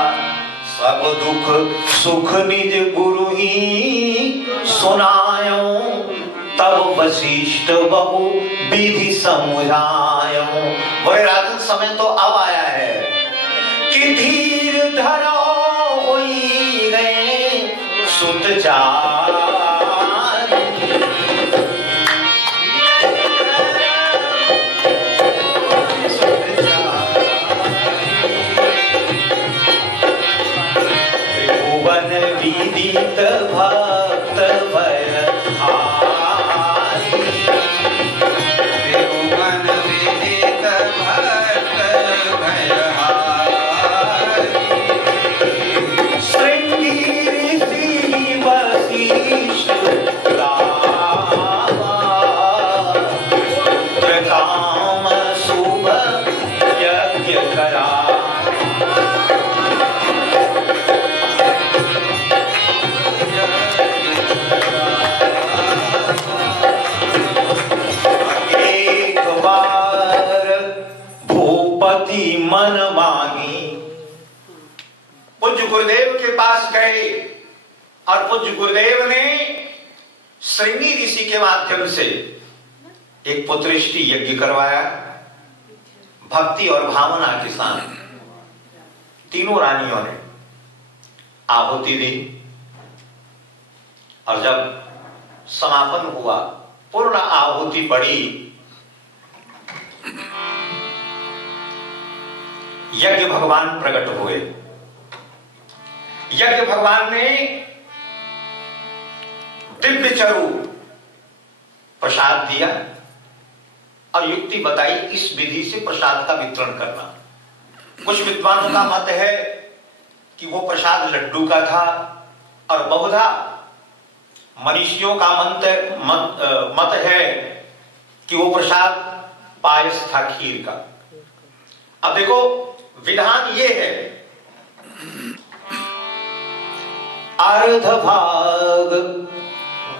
सब दुख सुख निज गुरु ही सुनायो, तब वशिष्ठ बहु विधि समझायो। बोले राजन, समय तो अब आया है कि धीर धरो होई गए सुत चारी। त्रिभुवन विदित भक्त भय हारी, त्रिभुवन विदित भक्त भय हारी। श्रृंगी ऋषि वशिष्ठ रामा, काम शुभ यज्ञ करा। एक बार भूपति मन मांगी, पूज्य गुरुदेव के पास गए और पूज्य गुरुदेव ने श्रृंगी ऋषि के माध्यम से एक पुत्रेष्टि यज्ञ करवाया। भक्ति और भावना के साथ तीनों रानियों ने आहुति दी और जब समापन हुआ, पूर्ण आहुति पड़ी, यज्ञ भगवान प्रकट हुए। यज्ञ भगवान ने दिव्य चरु प्रसाद दिया और युक्ति बताई इस विधि से प्रसाद का वितरण करना। कुछ विद्वानों का मत है कि वो प्रसाद लड्डू का था और बहुधा मनीषियों का मत है कि वो प्रसाद पायस था, खीर का। अब देखो, विधान ये है, अर्ध भाग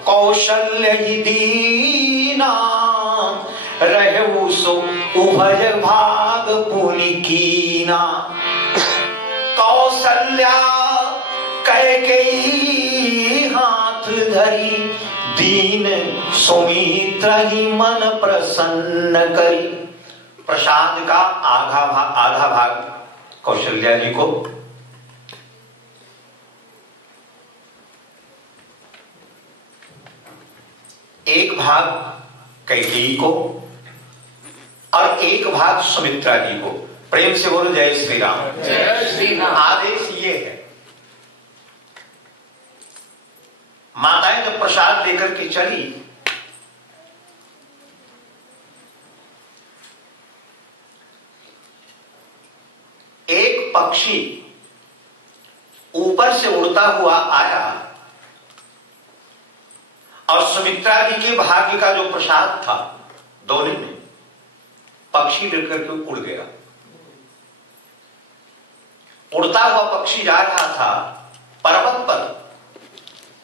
कौशल्य ही दीना, रहु सो उभय भाग पुनि कीना। कौशल्या कैकेयी हाथ धरी, दीन सुमित्रा ही मन प्रसन्न करी। प्रसाद का आधा भाग कौशल्या जी को, एक भाग कैकेयी को और एक भाग सुमित्रा जी को। प्रेम से बोलो जय श्री राम। जय श्री राम। आदेश ये है, माताएं जब प्रसाद लेकर के चली एक पक्षी ऊपर से उड़ता हुआ आया और सुमित्रा जी के भाग्य का जो प्रसाद था दोनों में, पक्षी लेकर के उड़ गया। उड़ता हुआ पक्षी जा रहा था पर्वत पर।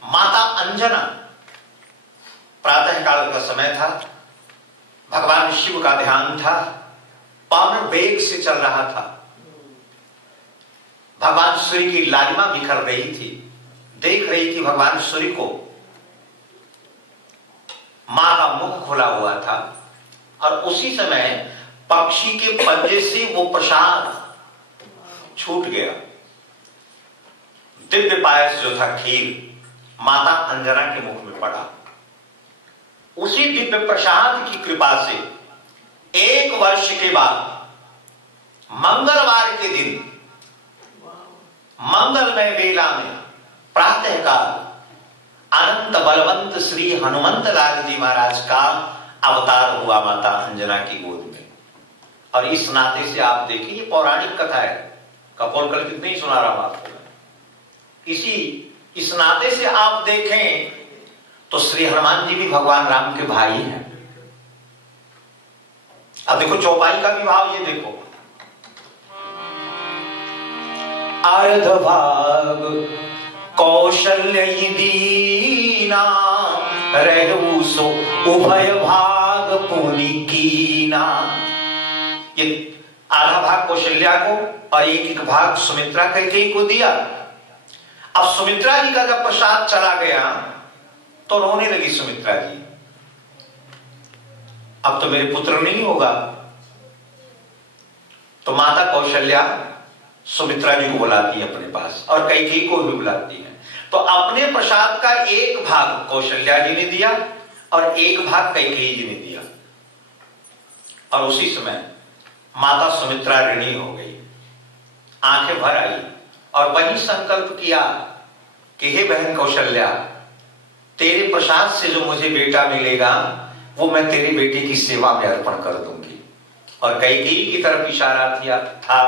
माता अंजना, प्रातः काल का समय था, भगवान शिव का ध्यान था, पवन वेग से चल रहा था। भगवान सूर्य की लालिमा बिखर रही थी, देख रही थी भगवान सूर्य को। मां का मुख खुला हुआ था और उसी समय पक्षी के पंजे से वो प्रसाद छूट गया। दिव्य पायस जो था खीर, माता अंजना के मुख में पड़ा। उसी दिव्य प्रसाद की कृपा से 1 वर्ष के बाद मंगलवार के दिन मंगलमय वेला में प्रातः काल अनंत बलवंत श्री हनुमंत लाल जी महाराज का अवतार हुआ माता अंजना की गोद में। और इस नाते से आप देखिए, ये पौराणिक कथा है, कपोल कल्पित नहीं सुना रहा हूं आपको। इस नाते से आप देखें तो श्री हनुमान जी भी भगवान राम के भाई हैं। अब देखो चौपाई का भी भाव, ये देखो, अर्ध भाग कौशल्य दीना रहु सो उभय भाग पुनि कीना। ये आधा भाग कौशल्या को और एक भाग सुमित्रा कैकेयी को दिया। अब सुमित्रा जी का जब प्रसाद चला गया तो रोने लगी सुमित्रा जी, अब तो मेरे पुत्र नहीं होगा। तो माता कौशल्या सुमित्रा जी को बुलाती है अपने पास और कैकेयी को भी बुलाती है। तो अपने प्रसाद का एक भाग कौशल्या जी ने दिया और एक भाग कैकेयी जी ने दिया। और उसी समय माता सुमित्रा ऋणी हो गई, आंखें भर आई और वही संकल्प किया कि हे बहन कौशल्या, तेरे प्रसाद से जो मुझे बेटा मिलेगा वो मैं तेरे बेटे की सेवा में अर्पण कर दूंगी। और कैकेयी की तरफ इशारा किया था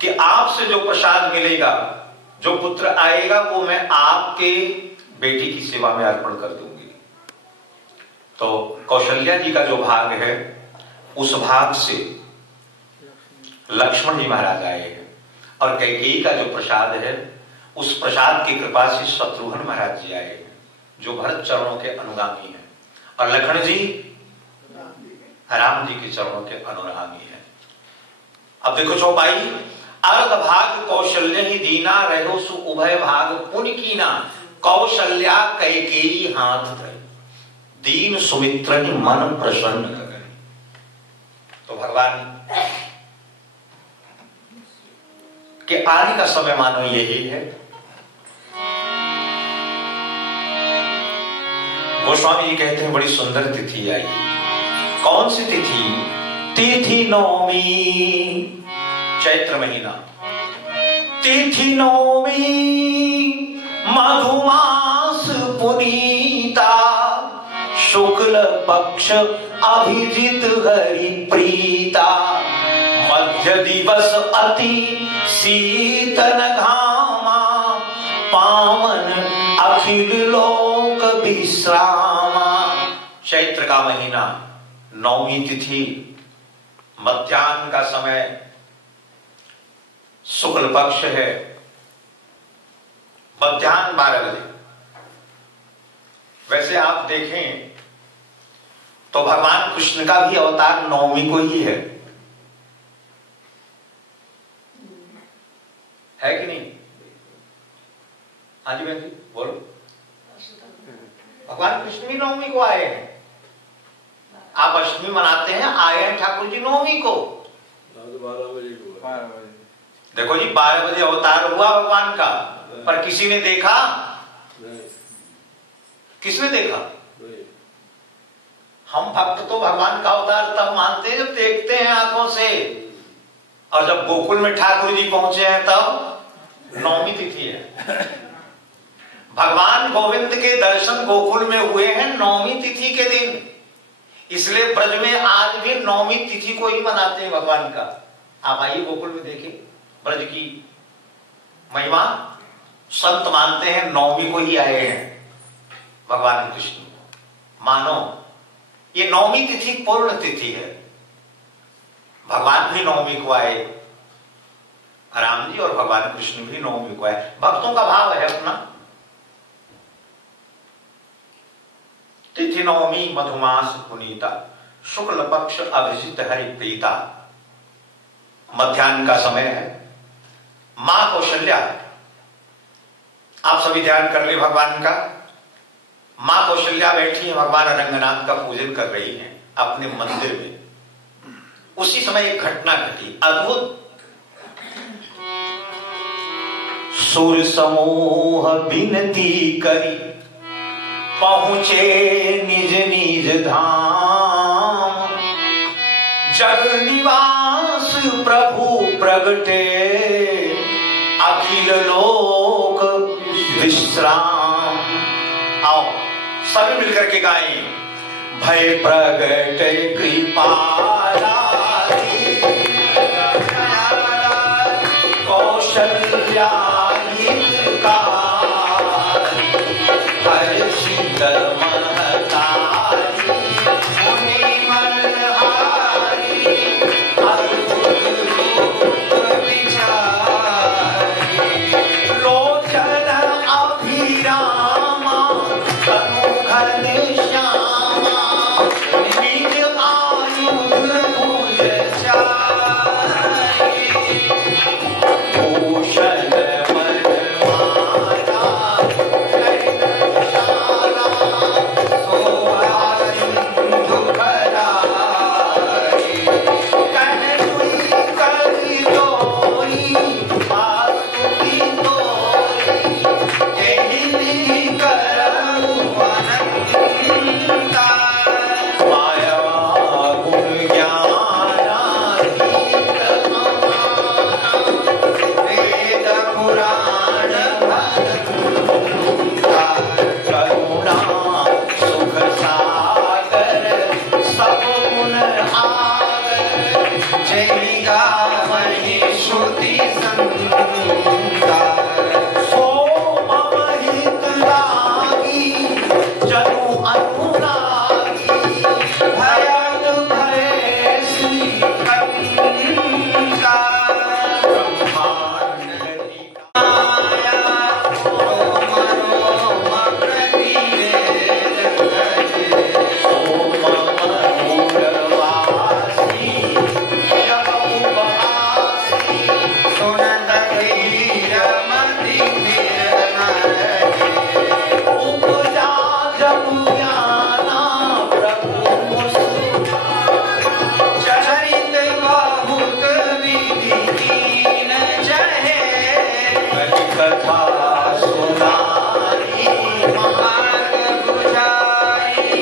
कि आपसे जो प्रसाद मिलेगा, जो पुत्र आएगा, वो मैं आपके बेटी की सेवा में अर्पण कर दूंगी। तो कौशल्या जी का जो भाग है, उस भाग से लक्ष्मण जी महाराज आए हैं और कैकेयी का जो प्रसाद है, उस प्रसाद की कृपा से शत्रुघ्न महाराज जी आए हैं, जो भरत चरणों के अनुगामी हैं, और लखन जी राम जी के चरणों के अनुगामी हैं। अब देखो चौपाई, अर्ध भाग कौशल्य ही दीना रहो सु उभय भाग पुनि कीना। कौशल्या कैकेयी हाथ धरे, दीन सुमित्र ही मन प्रसन्न करे। तो भगवान के आने का समय मानो यही है। गोस्वामी जी कहते हैं बड़ी सुंदर तिथि आई। कौन सी तिथि? तिथि नवमी, चैत्र महीना, तिथि नवमी मधुमास पुनीता, शुक्ल पक्ष अभिजित हरि प्रीता, मध्य दिवस अति शीतल घामा, पावन अखिल लोक विश्रामा। चैत्र का महीना, नौवीं तिथि, मध्याह्न का समय, शुक्ल पक्ष है, मध्याह्न 12 बजे। वैसे आप देखें तो भगवान कृष्ण का भी अवतार नौमी को ही है कि नहीं? हाँ जी बहन जी बोलो। भगवान कृष्ण भी नौमी को आए हैं। आप अष्टमी मनाते हैं, आए हैं ठाकुर जी नौमी को। 12 बजे। देखो जी 12 बजे अवतार हुआ भगवान का, पर किसी ने देखा? किसने देखा? हम भक्त तो भगवान का अवतार तब मानते हैं जब देखते हैं आंखों से, और जब गोकुल में ठाकुर जी पहुंचे हैं तब नौमी तिथि है। भगवान गोविंद के दर्शन गोकुल में हुए हैं नौमी तिथि के दिन, इसलिए ब्रज में आज भी नौमी तिथि को ही मनाते हैं भगवान का। आप आइए गोकुल में देखिए, ब्रज की महिमा संत मानते हैं नवमी को ही आए हैं भगवान कृष्ण। मानो ये नवमी तिथि पूर्ण तिथि है, भगवान भी नवमी को आए, राम जी और भगवान कृष्ण भी नवमी को आए। भक्तों का भाव है अपना। तिथि नवमी मधुमास पुनीता, शुक्ल पक्ष अभिजित हरि प्रीता। मध्याह्न का समय है। मां कौशल्या, आप सभी ध्यान कर ले भगवान का। मां कौशल्या बैठी है, भगवान रंगनाथ का पूजन कर रही हैं अपने मंदिर में। उसी समय एक घटना घटी अद्भुत। सुर समूह विनती करी, पहुंचे निज निज धाम। जग निवास प्रभु प्रगटे, अखिल लोक विश्राम। आओ सभी मिलकर के गाएं। भय प्रगट कृपाला कौशल्या का हर्षित महतारी मुनि मनहारी अद्भुत रूप विचारी। लोचन अभिरामा तनु घनश्यामा, निज आयुध भुज चारी। भूषण मनमाला शैलशाला, शोभा सिंधु करारी। कनकुई कर जोरी, आस्तुति तोरी, एहि विधि करहु अनंता। माया गुण ज्ञानातीत समाना, वेद पुराण भगवंता। करुणा सुख सागर, सब गुण आगर। जय गावहि श्रुति संता। सो मम हित लागी, जनु अनुरागी। भयत भये श्री कंता। ब्रह्मांड निकाया, रोम रोम प्रतिवेद करे। सोम मधुरवासी, जग उपवासी। सुनत धीर मति निर्नय। उपजा जग ज्ञाना प्रभु मुस्कुरा। चरित बहुत विधि कीन जहे। हरि कथा सुनाई, मार्ग बुझाई।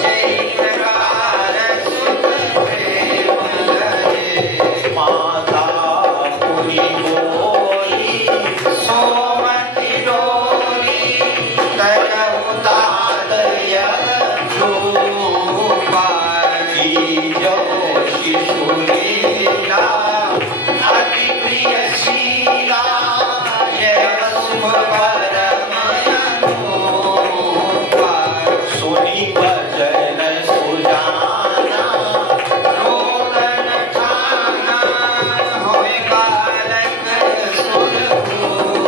जय प्रकार सुख प्रेम लहे। माता पुनि बोली, सोमति डोली। तयउ तात यह रूपारी। जो शिशु लीला, अति प्रिय शीला। यह शुभ परम अनुपा। सुनि भजन सुजाना, रोदन ठाना। होय बालक सुरभूपा।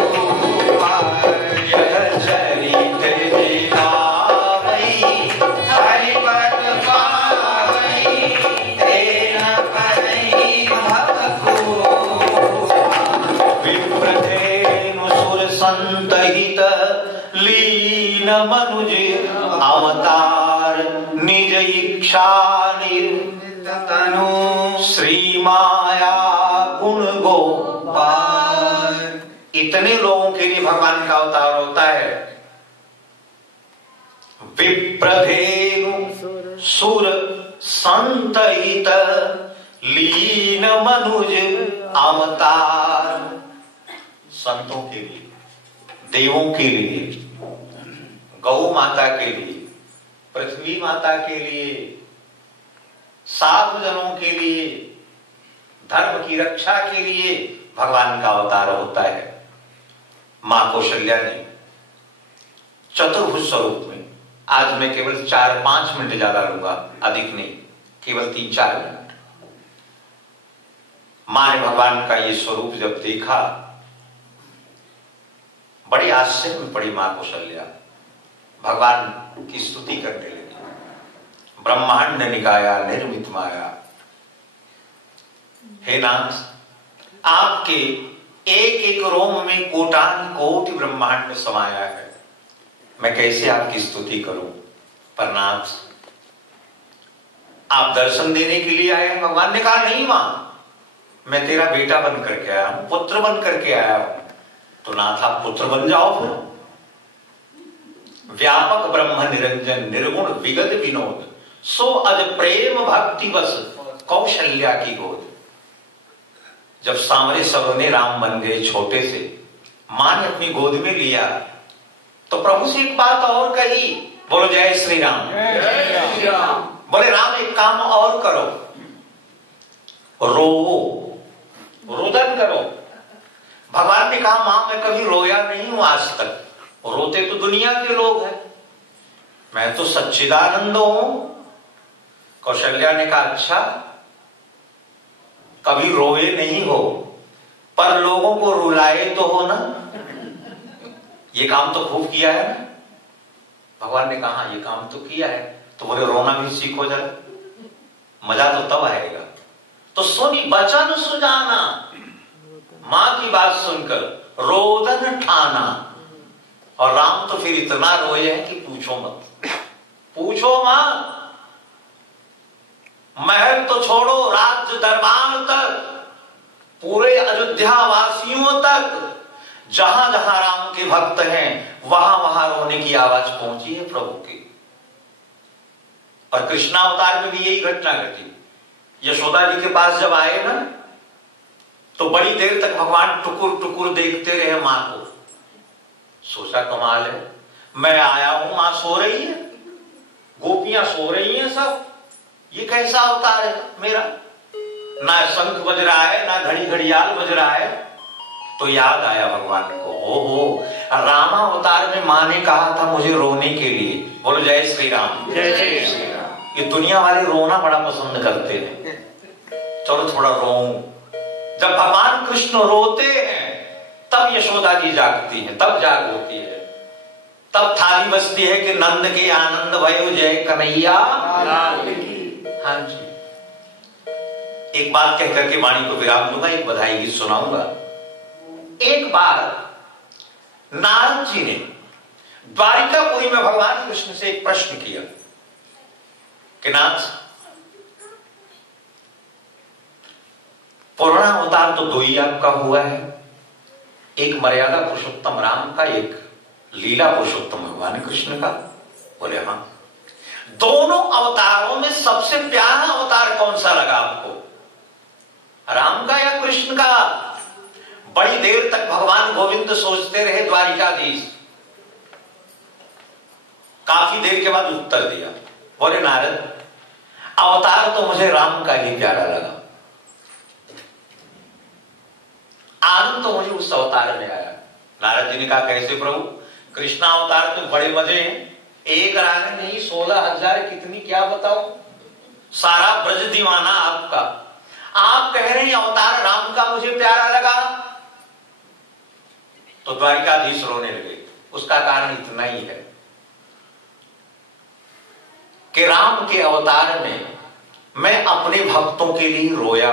यह चरित दिखावै, हरिपद पावै। तेन करई भवकूपा। विप्रधेनु सुर संतहित, लीन मनुज अवतार। निज इच्छा निर्तनु, श्री माया गुण गोपाल। इतने लोगों के लिए भगवान का अवतार होता है। विप्रधेनु सुर संतहित, लीन मनुज अवतार। संतों के लिए, देवों के लिए, गौ माता के लिए, पृथ्वी माता के लिए, साधु जनों के लिए, धर्म की रक्षा के लिए भगवान का अवतार होता है। मां कौशल्या ने चतुर्भुज स्वरूप में, आज मैं केवल 4-5 मिनट ज्यादा लूंगा, अधिक नहीं, केवल 3-4 मिनट। मां ने भगवान का ये स्वरूप जब देखा, बड़ी आश्चर्य में पड़ी मां कौशल्या, भगवान की स्तुति करने लगी। ब्रह्मांड निकाया निर्मित माया, हे नाथ, आपके एक एक रोम में कोटान कोटि ब्रह्मांड में समाया है, मैं कैसे आपकी स्तुति करूं। पर नाथ, आप दर्शन देने के लिए आए हैं। भगवान ने कहा, नहीं मां, मैं तेरा बेटा बन करके आया हूं, पुत्र बन करके आया हूं। तो नाथ, आप पुत्र बन जाओ फिर। व्यापक ब्रह्म निरंजन निर्गुण विगत विनोद, सो अज प्रेम भक्ति बस कौशल्या की गोद। जब सांवरे सवरने राम बन गए छोटे से, मां ने अपनी गोद में लिया तो प्रभु से एक बात और कही, बोलो जय श्री राम। बोले राम, एक काम और करो, रो, रुदन करो। भगवान ने कहा, मां मैं कभी रोया नहीं हूं आज तक, रोते तो दुनिया के लोग हैं, मैं तो सच्चिदानंद हूं। कौशल्या ने कहा, अच्छा, कभी रोए नहीं हो पर लोगों को रुलाए तो हो ना, ये काम तो खूब किया है ना। भगवान ने कहा, ये काम तो किया है। तो बोले रोना भी सीखो जरा, मजा तो तब आएगा। तो सुनी बचन सुजाना, मां की बात सुनकर रोदन ठाना। और राम तो फिर इतना रोए हैं कि पूछो मत, पूछो मां। महल तो छोड़ो, राज्य दरबार तक, पूरे अयोध्या वासियों तक, जहां जहां राम के भक्त हैं वहां वहां रोने की आवाज पहुंची है प्रभु की। और कृष्णावतार में भी यही घटना घटी। यशोदा जी के पास जब आए ना, तो बड़ी देर तक भगवान टुकुर टुकुर देखते रहे मां को। सोचा कमाल है, मैं आया हूं, मां सो रही है, गोपियां सो रही हैं सब, ये कैसा अवतार है मेरा। ना शंख बज रहा है, ना घड़ी घड़ियाल बज रहा है। तो याद आया भगवान को, ओहो, रामा अवतार में मां ने कहा था मुझे रोने के लिए। बोलो जय श्री राम। जय श्री राम। ये दुनिया वाले रोना बड़ा पसंद करते हैं, चलो थोड़ा रोऊं। जब भगवान कृष्ण रोते हैं तब यशोदा जी जागती है, तब जाग होती है, तब थाली बजती है कि नंद के आनंद भयो जय कन्हैया। हाँ जी। एक बात कह करके वाणी को विराम दूंगा, एक बधाई गीत सुनाऊंगा। एक बार नारद जी ने द्वारिकापुरी में भगवान कृष्ण से एक प्रश्न किया कि नाथ, पूर्ण अवतार तो दो ही आपका हुआ है, एक मर्यादा पुरुषोत्तम राम का, एक लीला पुरुषोत्तम भगवान कृष्ण का। बोले हाँ। दोनों अवतारों में सबसे प्यारा अवतार कौन सा लगा आपको, राम का या कृष्ण का? बड़ी देर तक भगवान गोविंद सोचते रहे द्वारिकाधीश। काफी देर के बाद उत्तर दिया, बोले नारद, अवतार तो मुझे राम का ही प्यारा लगा, आनंद तो मुझे उस अवतार में आया। नारद जी ने कहा, कैसे प्रभु? कृष्ण अवतार तो बड़े मजे हैं, एक राग नहीं 16,000 कितनी, क्या बताओ, सारा ब्रज दीवाना आपका। आप कह रहे हैं अवतार राम का मुझे प्यारा लगा, तो द्वारिकाधीश रोने लगे। उसका कारण इतना ही है कि राम के अवतार में मैं अपने भक्तों के लिए रोया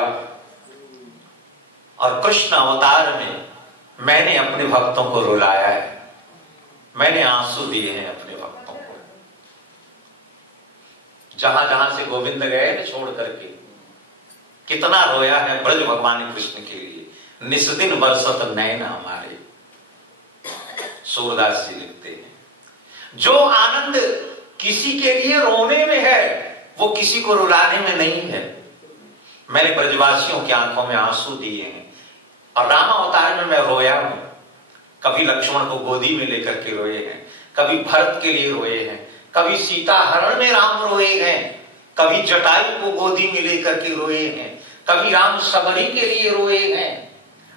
और कृष्ण अवतार में मैंने अपने भक्तों को रुलाया है, मैंने आंसू दिए हैं अपने भक्तों को। जहां जहां से गोविंद गए न छोड़ करके, कितना रोया है ब्रज भगवान कृष्ण के लिए। निस्दिन बरसत नैन हमारे, सूरदास जी लिखते हैं, जो आनंद किसी के लिए रोने में है वो किसी को रुलाने में नहीं है। मैंने ब्रजवासियों की आंखों में आंसू दिए हैं और राम अवतार में मैं रोया हूं। कभी लक्ष्मण को गोदी में लेकर के रोए हैं, कभी भरत के लिए रोए हैं, कभी सीता हरण में राम रोए हैं, कभी जटायु को गोदी में लेकर के रोए हैं, कभी राम सबरी के लिए रोए हैं,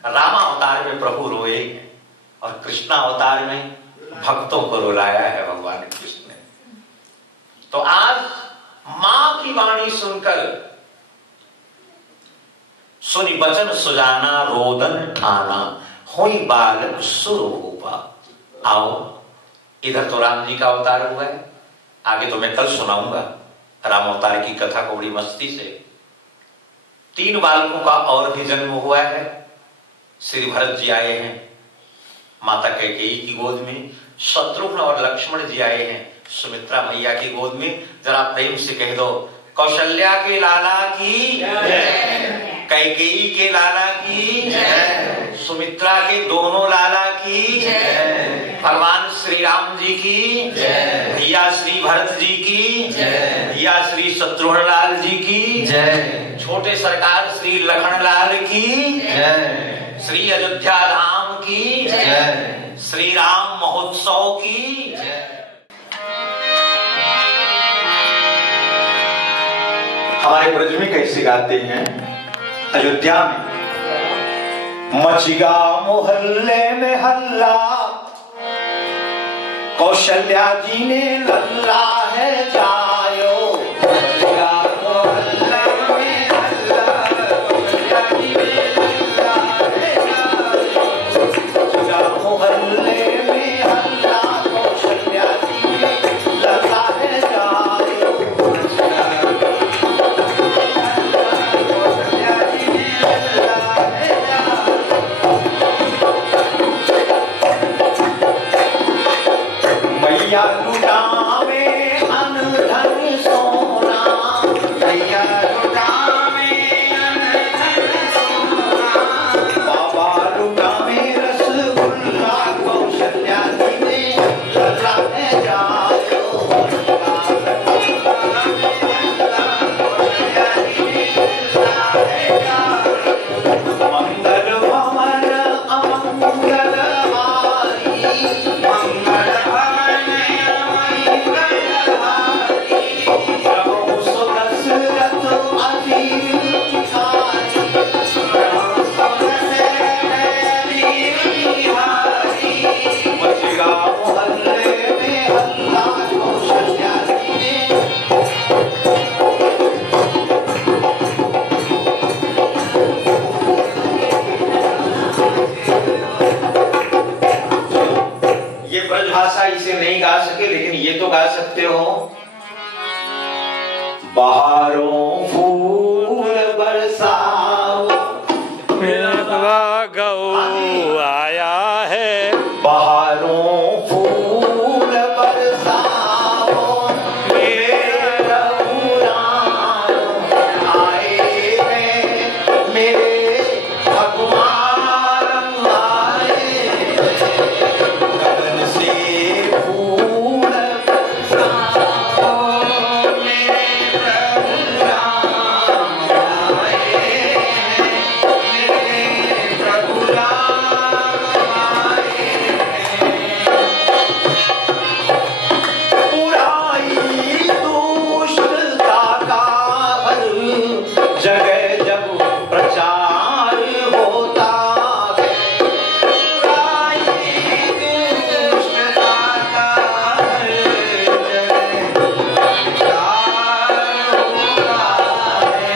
रामावतार में प्रभु रोए हैं, और कृष्णावतार में भक्तों को रुलाया है भगवान कृष्ण ने। तो आज मां की वाणी सुनकर सुनि बचन सुजाना रोदन ठाना हुई बालक सुरूपा। आओ, इधर तो राम जी का अवतार हुआ है, आगे तो मैं कल सुनाऊंगा राम अवतार की कथा को बड़ी मस्ती से। 3 बालकों का और भी जन्म हुआ है। श्री भरत जी आए हैं माता कैकेयी की गोद में, शत्रुघ्न और लक्ष्मण जी आए हैं सुमित्रा मैया की गोद में। जरा प्रेम से कह दो, कौशल्या के लाला की जय, कैकेयी के लाला की जय, सुमित्रा के दोनों लाला की जय, भगवान श्री राम जी की जय, भैया श्री भरत जी की जय, भैया श्री शत्रुघ्न लाल जी की जय, छोटे सरकार श्री लखन लाल की जय, श्री अयोध्या धाम की जय, श्री राम महोत्सव की जय। हमारे ब्रज में कैसे गाते हैं? अयोध्या में मचिगा मोहल्ले में हल्ला, कौशल्या जी ने लल्ला है जायो। मचिगा मोहल्ले में हल्ला, कौशल्या जी ने लल्ला है जायो। मचिगा मोहल्ले में हल्ला, कौशल्या जी ने लल्ला है जायो। मैया लुटावे अन धन सोना, मैया लुटावे अन धन सोना, बाबा लुटावे रसगुल्ला, कौशल्या जी ने लल्ला है जायो। मंगल भवन अमंगल हारी, मंगल भवन अमंगल हारी, प्रभु सुदशरथ अधीर बिहारी, प्रभु सुदशरथ अधीर बिहारी। मचिगा मोहल्ले में हल्ला, कौशल्या जी ने भाषा इसे नहीं गा सके, लेकिन ये तो गा सकते हो। बहारों फूल बरसाओ, मेरा गौ आया है। बहारों फूल बरसाओ, मेरे रघुराम आए हैं, मेरे भगवान आए हैं। गगन से फूल बरसाओ, मेरे प्रभु राम आए हैं, मेरे प्रभु राम आए हैं। बुराई दुष्टता का हर जगह जब प्रचार होता है, बुराई दुष्टता का हर जगह प्रचार होता है।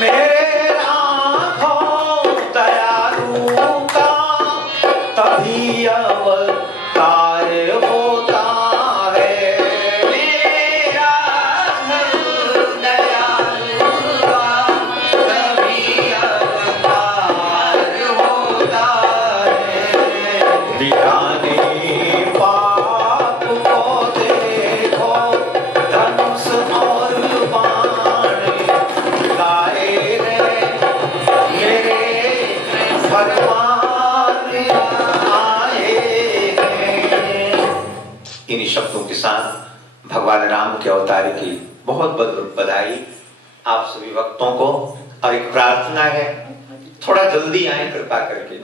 मेरे आँखों दयालु का तभी अवतार होता है। मेरा दयालु का तभी अवतार होता है। दिखाने पाप को देखो, धनुष और बाण लाए हैं, मेरे भगवान आए हैं। इन शब्दों के साथ भगवान राम के अवतार की बहुत बहुत बधाई आप सभी भक्तों को। और एक प्रार्थना है, थोड़ा जल्दी आए कृपा करके।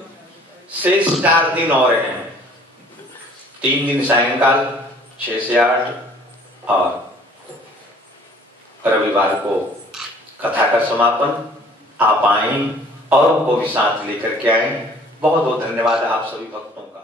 शेष 4 दिन और हैं, 3 दिन सायंकाल 6 से 8 और रविवार को कथा का समापन आप आए और को भी साथ लेकर के आए। बहुत बहुत धन्यवाद आप सभी भक्तों का।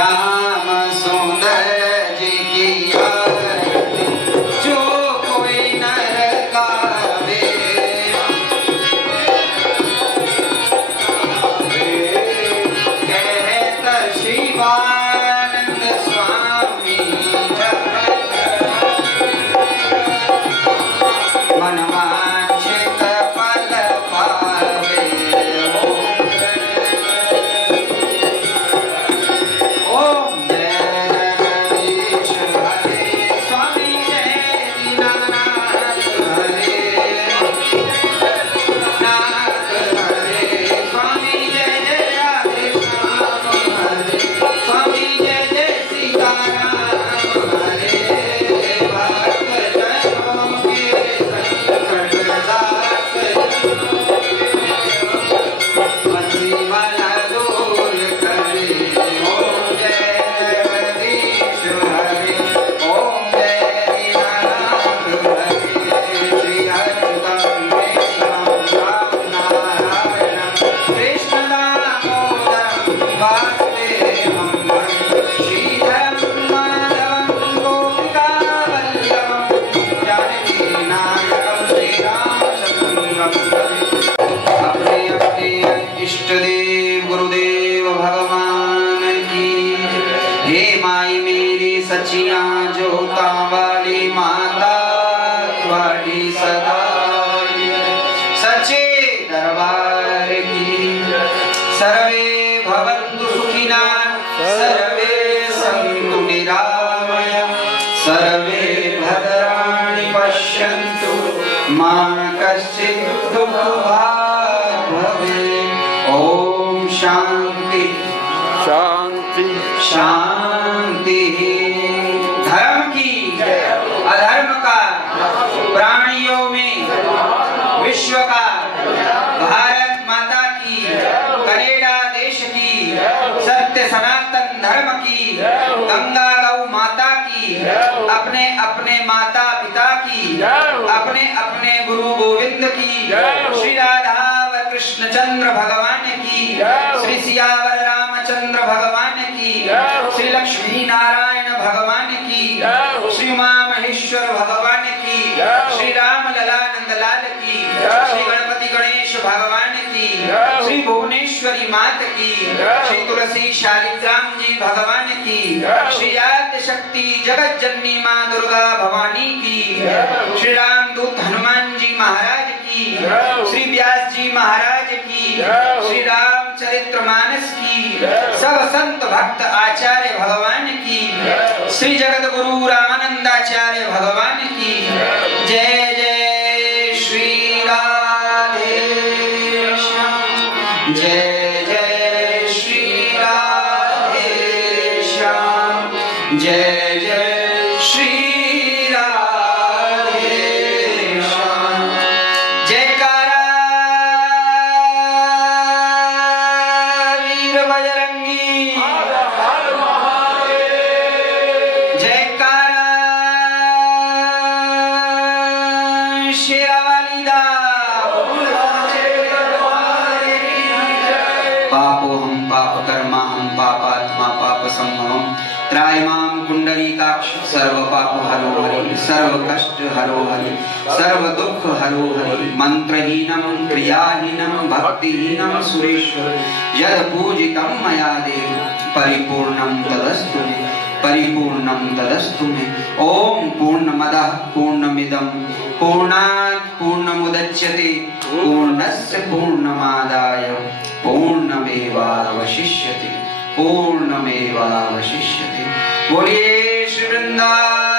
श्याम सुंदर जी की आरती जो कोई नर गावे। कहत शिवानंद स्वामी मनवांछित फल पावे। ओम जय जगदीश हरे स्वामी जय दीनानाथ हरे नाथ हरे स्वामी जय जय राधे श्याम हरे स्वामी जय जय सीताराम हरे भक्त जनों के संकट दास बंसी वाला दूर करे। ओम जय जगदीश हरे ओम जय दीनानाथ हरे श्री हरितमेशं राम नारायणं कृष्ण दामोदरं वासुदेवं श्रीधरं माधवं गोपिकावल्लभं जानकीनायकं श्रीरामचन्द्रं अपने अपने इष्ट देव गुरुदेव भगवान की। हे माई मेरी सचिया जोता वाली माता वाली सदा सच्चे दरबार की। सर्वे भवन्तु सुखिना सर्वे सन्तु निरामया सर्वे भद्राणि पश्यन्तु मा कश्चित् दुःखभाग् भवेत्। ओम शांति शांति शांति। धर्म की अधर्म का प्राणियों में विश्व का भारत माता की कनेडा देश की सत्य सनातन धर्म की गंगा गौ माता की अपने अपने माता पिता की अपने अपने गुरु गोविंद की श्री राधा व कृष्ण चंद्र भगवान की श्री सियावर रामचंद्र भगवान की श्री लक्ष्मी नारायण भगवान की श्री उमा महेश्वर भगवान की श्री राम ललानंद लाल की श्री गणपति गणेश भगवान की श्री भुवनेश्वरी मात की श्री तुलसी शालिग्राम जी भगवान की श्री आद्य शक्ति जगत जननी माँ दुर्गा भवानी की श्री रामदूत हनुमान जी महाराज की श्री व्यास जी महाराज की श्री रामचरित्र मानस की सब संत भक्त आचार्य भगवान की श्री जगत गुरु रामानंदाचार्य भगवान की जय जय श्री राधे श्याम जय जय श्री राधे श्याम जय जय श्री राधे श्याम। जयकारा वीर बजरंगी जयकारा शेरावाली दा। पापो हम पाप कर्मा हम पापात्मा पाप संभवम त्रायमाम कुंडलीकाक्ष सर्व पाप हरो हरि सर्व कष्ट हरो हरि सर्व दुख हरो हरि मंत्रहीनम क्रियाहीनम भक्तिहीनम सुरेश्वर यद पूजितम मया देव परिपूर्णम तदस्तु मे परिपूर्णम तदस्तु मे। ओम पूर्णमदः पूर्णमिदं पूर्णात् पूर्णमुदच्यते पूर्णस्य पूर्णमादाय पूर्णमेवावशिष्यते पूर्णमेवावशिष्यते। बोलिए श्री वृंदावन